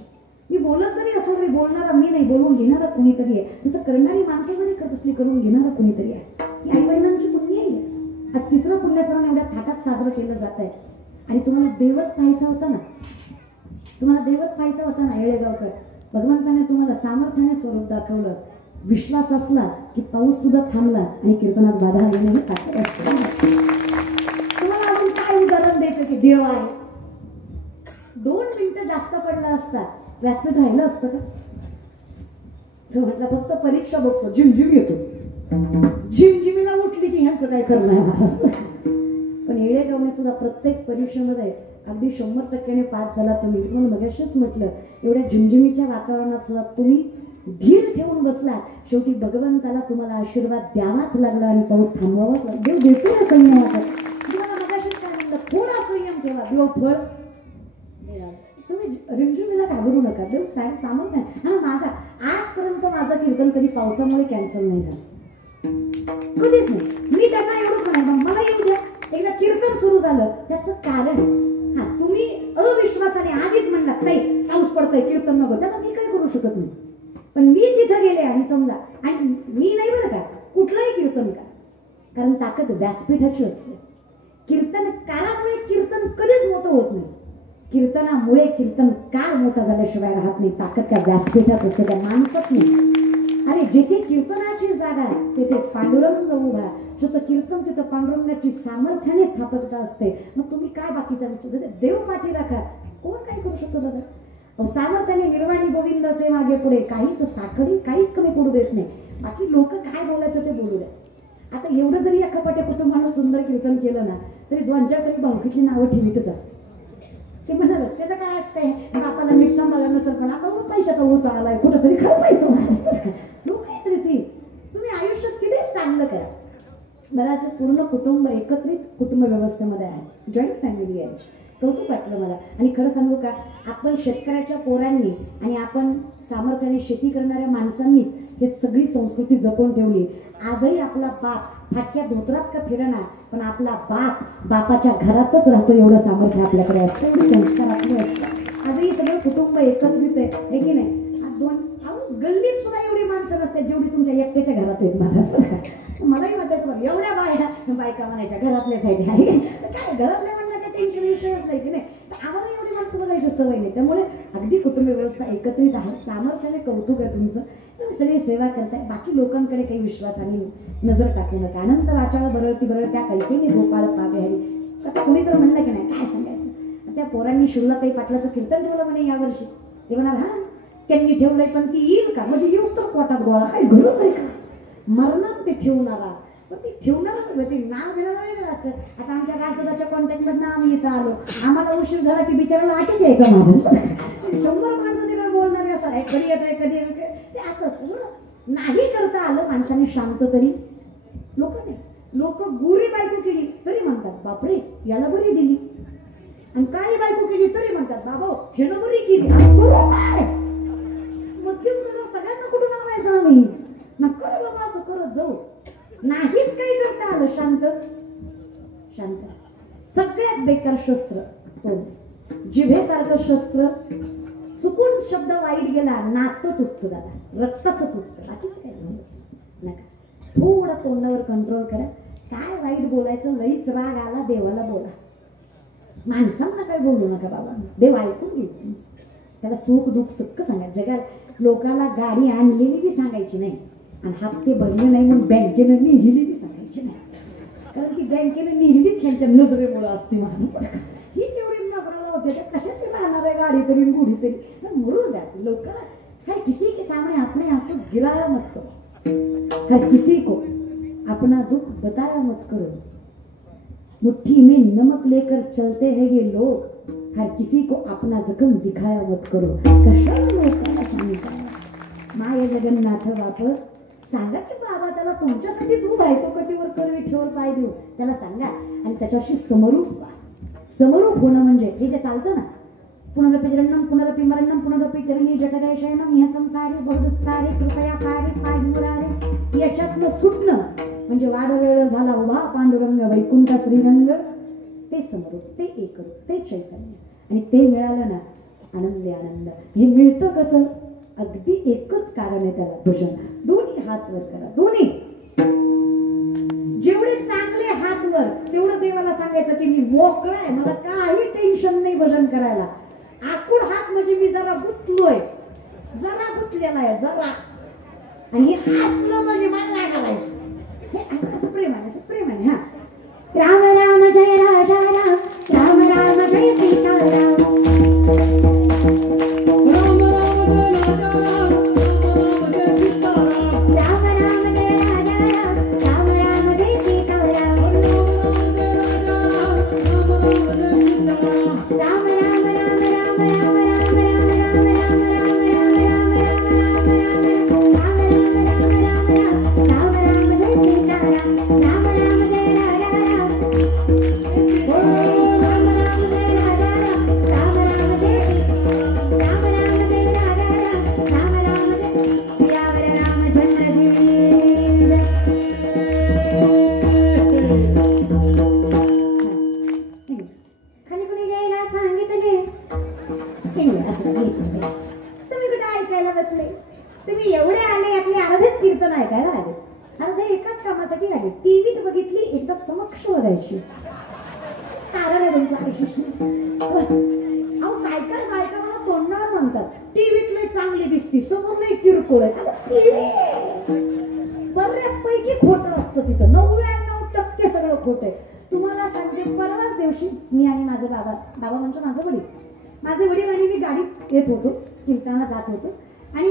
मी बोलत जरी असो तरी बोलणारा मी नाही, बोलून घेणारा कुणीतरी आहे. तसं करणारी माणसं जरी करत असली करून घेणारा कुणीतरी आहे. ही आई वडिलांची पुण्य आहे. आज 3रं पुण्यस्मरण एवढ्या थाटात साजरं केलं जात आहे. आणि तुम्हाला देवच पाहायचा होता ना, तुम्हाला देवच पाहायचा होता ना येळेगावकर. भगवंताने तुम्हाला सामर्थ्याने स्वरूप दाखवलं. विश्वास असला की पाऊस सुद्धा थांबला आणि कीर्तनात बाधा येणे ताकद असते. तुम्हाला अजून काय उदाहरण द्यायचं की देव आहे? 2 मिनिटं जास्त पडला असता व्यासपीठ राहिलं असतं का? तो म्हटलं फक्त परीक्षा बघतो, झिमझिम येतो, झिमझिमीला उठली की ह्यांचं काय करणं आहे. पण येळेगावने सुद्धा प्रत्येक परीक्षेमध्ये अगदी 100% पास झाला तुम्ही. तुम्हाला मगाशीच म्हटलं, एवढ्या झिमझिमीच्या वातावरणात सुद्धा तुम्ही धीर ठेवून बसलात. शेवटी भगवंताला तुम्हाला आशीर्वाद द्यावाच लागला आणि पाऊस थांबवावाच लागला. देव देतो ना संयमाचा. तुम्हाला मगाशीच काय म्हणलं, थोडा संयम ठेवा, देव फळ. तुम्ही रिमझिमीला घाबरू नका. देव सामर्थ्य आहे. आणि माझा आजपर्यंत माझं कीर्तन कधी पावसामुळे कॅन्सल नाही झालं, कधीच नाही. मी त्यांना एवढंच नाही, मला येऊ द्या. एकदा कीर्तन सुरू झालं त्याचं कारण, हा तुम्ही अविश्वासाने आधीच म्हणलात नाही पाऊस पडतोय कीर्तन नको, त्याला मी काय करू शकत नाही. पण मी तिथं गेले आणि समजा, आणि मी नाही बरं का कुठलंही कीर्तन का, कारण ताकद व्यासपीठाची असते. कीर्तनकारामुळे कीर्तन कधीच मोठं होत नाही. कीर्तनामुळे कीर्तनकार मोठा झाल्याशिवाय राहत नाही. ताकद त्या व्यासपीठात असते, त्या माणसात नाही. अरे जिथे कीर्तनाची जागा तिथे पांडुरंग उभा, जिथं कीर्तन तिथं पांडुरंगाची सामर्थ्याने स्थापकता असते. मग तुम्ही काय बाकीचा विचार, देव पाठी राखा, कोण काय करू शकतो दादा? सामर्थ्याने निर्वाणी गोविंद असे मागे पुढे, काहीच साखळी काहीच कमी पडू देत नाही. बाकी लोक काय बोलायचं ते बोलू द्या. आता एवढं जरी एका पट्या कुटुंबानं सुंदर कीर्तन केलं ना तरी 2-4 तरी भावकीतली नावं ठेवीतच असते. ते म्हणालच त्याचं काय असतंय, बापाला नीट सांभाळा नसेल पण आता पैशाचा होता आलाय कुठंतरी खर्चायचं माणूस. लोक आहेत रे ते. तुम्ही आयुष्यात किती चांगलं करा. बराच पूर्ण कुटुंब एकत्रित कुटुंब व्यवस्थेमध्ये आहे, जॉईंट फॅमिली आहे. कौतुक वाटलं मला. आणि खरं सांगू का, आपण शेतकऱ्याच्या पोरांनी आणि आपण सामर्थ्याने शेती करणाऱ्या माणसांनीच हे सगळी संस्कृती जपून ठेवली. आजही आपला बाप फाटक्या धोत्रात का फिरणार पण आपला बाप बापाच्या घरातच राहतो, एवढं सामर्थ्य आपल्याकडे असतं, एवढे संस्कार आपले असतात. आजही सगळं कुटुंब एकत्रित आहे की नाही? गल्लीत सुद्धा एवढी माणसं नसतात जेवढी तुमच्या एकट्याच्या घरात आहेत. मलाही वाटायचं बघ एवढ्या बायका म्हणायच्या घरातल्याच आहेत काय, घरातल्या म्हणलं काय टेन्शन विषयच नाही की नाही. तर आम्हाला एवढी माणसं बघायची सवय नाही. त्यामुळे अगदी कुटुंब व्यवस्था एकत्रित आहे. सामर्थ्याने कौतुक आहे तुमचं. तुम्ही सगळे सेवा करताय. बाकी लोकांकडे काही विश्वासाने नजर टाकू नका. अनंत वाचाळ बरळती बरळ त्या कैसेने गोपाळ पावे हरी. आता कुणी जर म्हणलं की नाही काय सांगायचं, त्या पोरांनी शिवलाताई पाटलाचं कीर्तन ठेवलं म्हणे यावर्षी. ते म्हणाल हा त्यांनी ठेवलंय पण ती येईल का, म्हणजे येऊच तर पोटात गोळा काय गरज आहे का? मरणार ते ठेवणारा, पण ते ठेवणारा ते नाव घेणारा वेगळं असतं. आता आमच्या राष्ट्रदाच्या कॉन्टॅक्टमधनं आम्ही इथं आलो, आम्हाला उशीर झाला की बिचाराला आटी द्यायचा माणूस. 100 माणसं तिला बोलणारे असतात, कधी येत आहे कधी येत ते असं असतं. नाही करता आलं माणसाने शांत तरी लोक गुरी बायको केली तरी म्हणतात बापरे याला बरी दिली, आणि काळी बायको केली तरी म्हणतात बाबा हेनं बरी केली. करू काय मध्यम सगळ्यांना कुठून आणायचं आम्ही नको रे बाबा, असं करत जाऊ. नाहीच काही करता आलं शांत. सगळ्यात बेकार शस्त्र तोंड. जिभेसारखं शस्त्र चुकून शब्द वाईट गेला नातं तुटतं दादा, रक्ताचं तुटतं, बाकीच काय नका. थोडं तोंडावर कंट्रोल करा. काय वाईट बोलायचं, लईच राग आला देवाला बोला, माणसांना काय बोलू नका बाबा, देव ऐकून घेईल तुमचं. त्याला सुख दुःख सगळं सांगा. जगात लोकाला गाडी आणलेली बी सांगायची नाही आणि हप्ते भरले नाही म्हणून बँकेनं निहिली बी सांगायची नाही, कारण ती बँकेनं निहिलीच ह्यांच्या नजरेमुळे असते. माणूस ही जेवढी नजराला होते त्या कशाची राहणार आहे गाडी तरी गुढी तरी, मरून द्या लोकांना. हर किसी के सामने अपने आंसू गिराया मत करो, हर किसी को अपना दुख बताया मत करो. मुट्ठी में नमक लेकर चलते हैं ये लोग, हर किसी को अपना जखम दिखाया मत करो. कशाला लोकांना सांगता माय जगन्नाथ बाप सांगा की बाबा त्याला तुमच्यासाठी तू बायको कटीवर करवी ठेवर पाय देऊ, त्याला सांगा. आणि त्याच्याशी समरूप होणं म्हणजे हे जे चालतं ना, पुनरपि जन्म पुनरपि मरणम पुनरपि चरणी जठरशयनम ह्या संसारी बहुदस्तारे कृपया कार्य पाय मुरारे, याच्यातनं सुटणं म्हणजे वाद वेळ झाला उभा पांडुरंग वैकुंठ श्रीरंग. ते समरूप, ते एकरूप, ते चैतन्य, आणि ते मिळालं ना आनंद. हे मिळतं कसं, अगदी एकच कारण आहे त्याला, भजन. दोन्ही हात वर करा, दोन्ही जेवढे चांगले हात वर तेवढं देवाला सांगायचं की मी मोकळा आहे, मला काही टेन्शन नाही भजन करायला. आकुड हात म्हणजे मी जरा गुंतलोय, जरा गुंतलेला आहे जरा, आणि हे असलं म्हणजे मला नाही करायचं. हे असं प्रेमाने हा. राम राम जय राजा राम, राम राम जय सीताराम. तुम्ही एवढे आले आपले अर्धेच कीर्तन ऐकायला आले, अर्धे एकाच कामासाठी आले. टीव्हीत बघितली एकदा समक्ष बघायची, कारण आहे तुमचं. अहो काय बायका मला तोंडावर म्हणतात टीव्हीत लय चांगली दिसती, समोर लय किरकोळ आहे. टीव्ही बऱ्यापैकी खोटं असतं तिथं. 99% सगळं खोटं आहे. तुम्हाला सांगते, परवाच दिवशी मी आणि माझे बाबा म्हणजे माझे वडील आणि मी गाडीत येत होतो, कीर्तनाला जात होतो आणि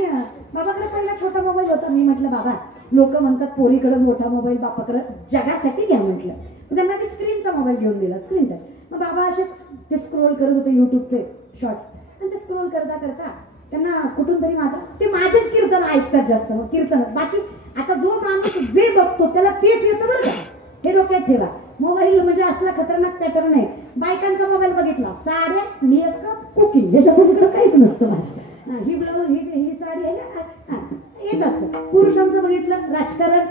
बाबाकडे पहिला छोटा मोबाईल होता. मी म्हटलं बाबा, लोक म्हणतात पोरीकडे मोठा मोबाईल, बापाकडे जगासाठी घ्या म्हटलं. त्यांना मी स्क्रीनचा मोबाईल घेऊन दिला, स्क्रीन टच. मग बाबा असे ते स्क्रोल करत होते युट्यूबचे शॉर्ट्स आणि ते स्क्रोल करता करता त्यांना कुठून तरी ते माझेच कीर्तन ऐकतात जास्त. मग कीर्तन बाकी आता जो माणूस जे बघतो त्याला तेच येतं बरं का, हे डोक्यात ठेवा. मोबाईल म्हणजे असला खतरनाक पॅटर्न आहे. बायकांचा मोबाईल बघितला, साड्या, मेकअप, कुकिंग, ह्याच्या पुढे काहीच नसतं माझं. ही ब्लाऊज, ही साडी आहे का, येत असतं. पुरुषांचं बघितलं, राजकारण,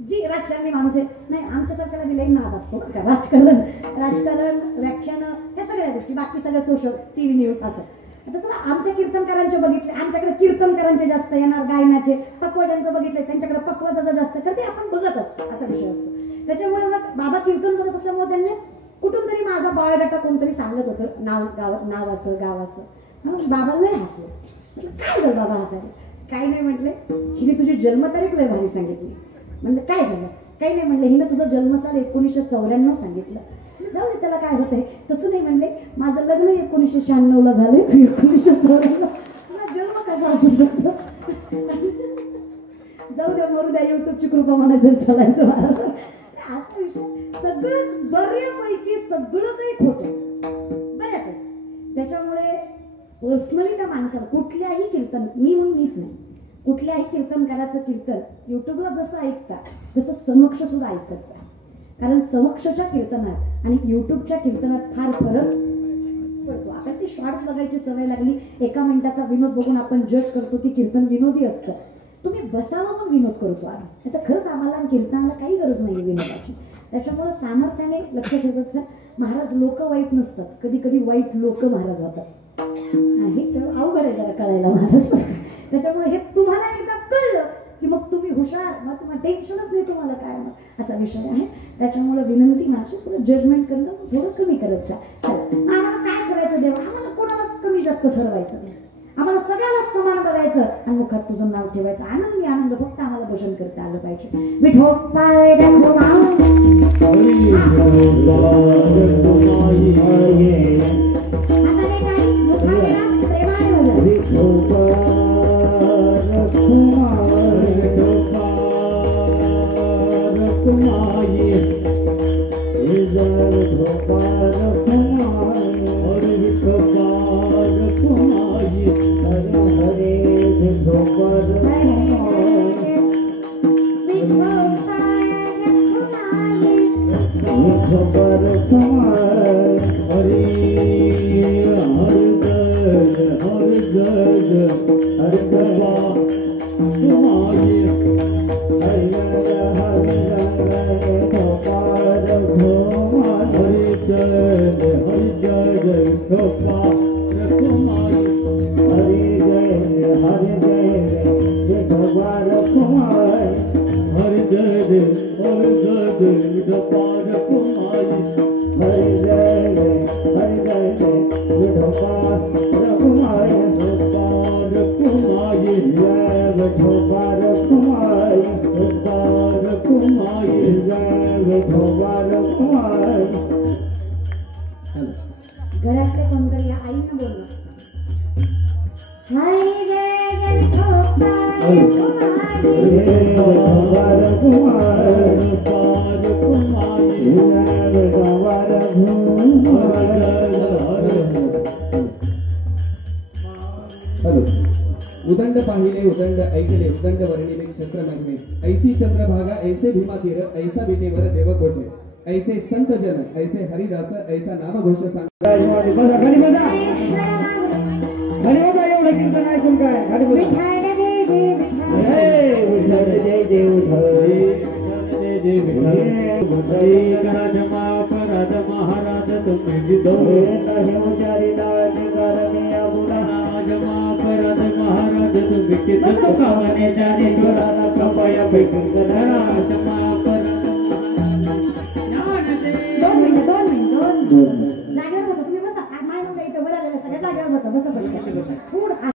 जी राजकारणी माणूस आहे, नाही आमच्यासारख्याला बी लई नाद असतो का, राजकारण, व्याख्यान, ह्या सगळ्या गोष्टी. बाकी सगळ्या सोशल, टीव्ही न्यूज असं. आता चला आमच्या कीर्तनकारांचे बघितले, आमच्याकडे कीर्तनकारांचे जास्त येणार, गायनाचे. पकवाद्यांचं बघितलंय, त्यांच्याकडे पकवादाचं जास्त, तर ते आपण बघत असतो, असा विषय असतो. त्याच्यामुळे मग बाबा कीर्तन बघत असल्यामुळे त्यांनी कुठून तरी माझा बायोडाटा कोणतरी सांगत होतं, नाव असं, गाव असं. बाबाला नाही हसलं. म्हटलं काय झालं बाबा हसायला? काही नाही म्हटले, हिने तुझी जन्मतारीख लय भारी सांगितली. म्हणलं काय झालं? काही नाही म्हणले, हिनं तुझं जन्मसाल 1994 सांगितलं. जाऊ दे, त्याला काय होतंय. तसं नाही म्हणले, माझं लग्न 1996 झालंय, तू 1994. माझा जन्म कसा असू शकतो? जाऊ द्या, मरू द्या, युट्यूबची कृपा म्हणायचं, चालायचं महाराज. असा विषय. सगळं बऱ्यापैकी सगळं काही खोटं, बऱ्यापैकी. त्याच्यामुळे पर्सनली त्या माणसाला कुठल्याही कीर्तन, मी म्हणून मीच नाही, कुठल्याही कीर्तनकाराचं कीर्तन युट्यूबला जसं ऐकतात तसं समक्ष सुद्धा ऐकतच आहे. कारण समक्षच्या कीर्तनात आणि युट्यूबच्या कीर्तनात फार फरक पडतो. आपण ती शॉर्ट्स बघायची सवय लागली, एका मिनिटाचा विनोद बघून आपण जज करतो की कीर्तन विनोदी असतं. तुम्ही बसावं पण विनोद करतो आम्ही. आता खरंच आम्हाला कीर्तनाला काही गरज नाही विनोदाची. त्याच्यामुळे सामर्थ्याने लक्ष ठेवायचं. महाराज लोक वाईट नसतात, कधी कधी वाईट लोक महाराज होतात. हे तर अवघड आहे जरा कळायला महाराज. त्याच्यामुळे हे तुम्हाला एकदा कळलं की मग तुम्ही हुशार, मग तुम्हाला टेन्शनच नाही तुम्हाला काय, मग असा विषय आहे. त्याच्यामुळे विनंती माझी, थोडं जजमेंट करणं थोडं कमी करत जा. आम्हाला काय करायचं देवा, आम्हाला कोणालाच कमी जास्त ठरवायचं नाही, आम्हाला सगळ्याला समान बघायचं आणि मुखात तुझं नाव ठेवायचं. आनंदी आनंद फक्त आम्हाला भजन करता आलं पाहिजे. विठोबाय घरातल्या कोणतरी आईनं बोललं, हरी जय विठोबाय उदंड पाहिले उदंड ऐकले उदंड वर्णिले क्षत्र महिमे, ऐसी चंद्रभागा ऐसे भीमातीर ऐसा बेटेवर देव कोठे, ऐसे संत जन ऐसे हरिदास ऐसा नाम घोष सांग. महाराज तुम्ही महाराज जागेवर बसा, तुम्ही बसा. माय मग इथं बरं आलेलं सगळ्या जागेवर बसा, बसा. थोडं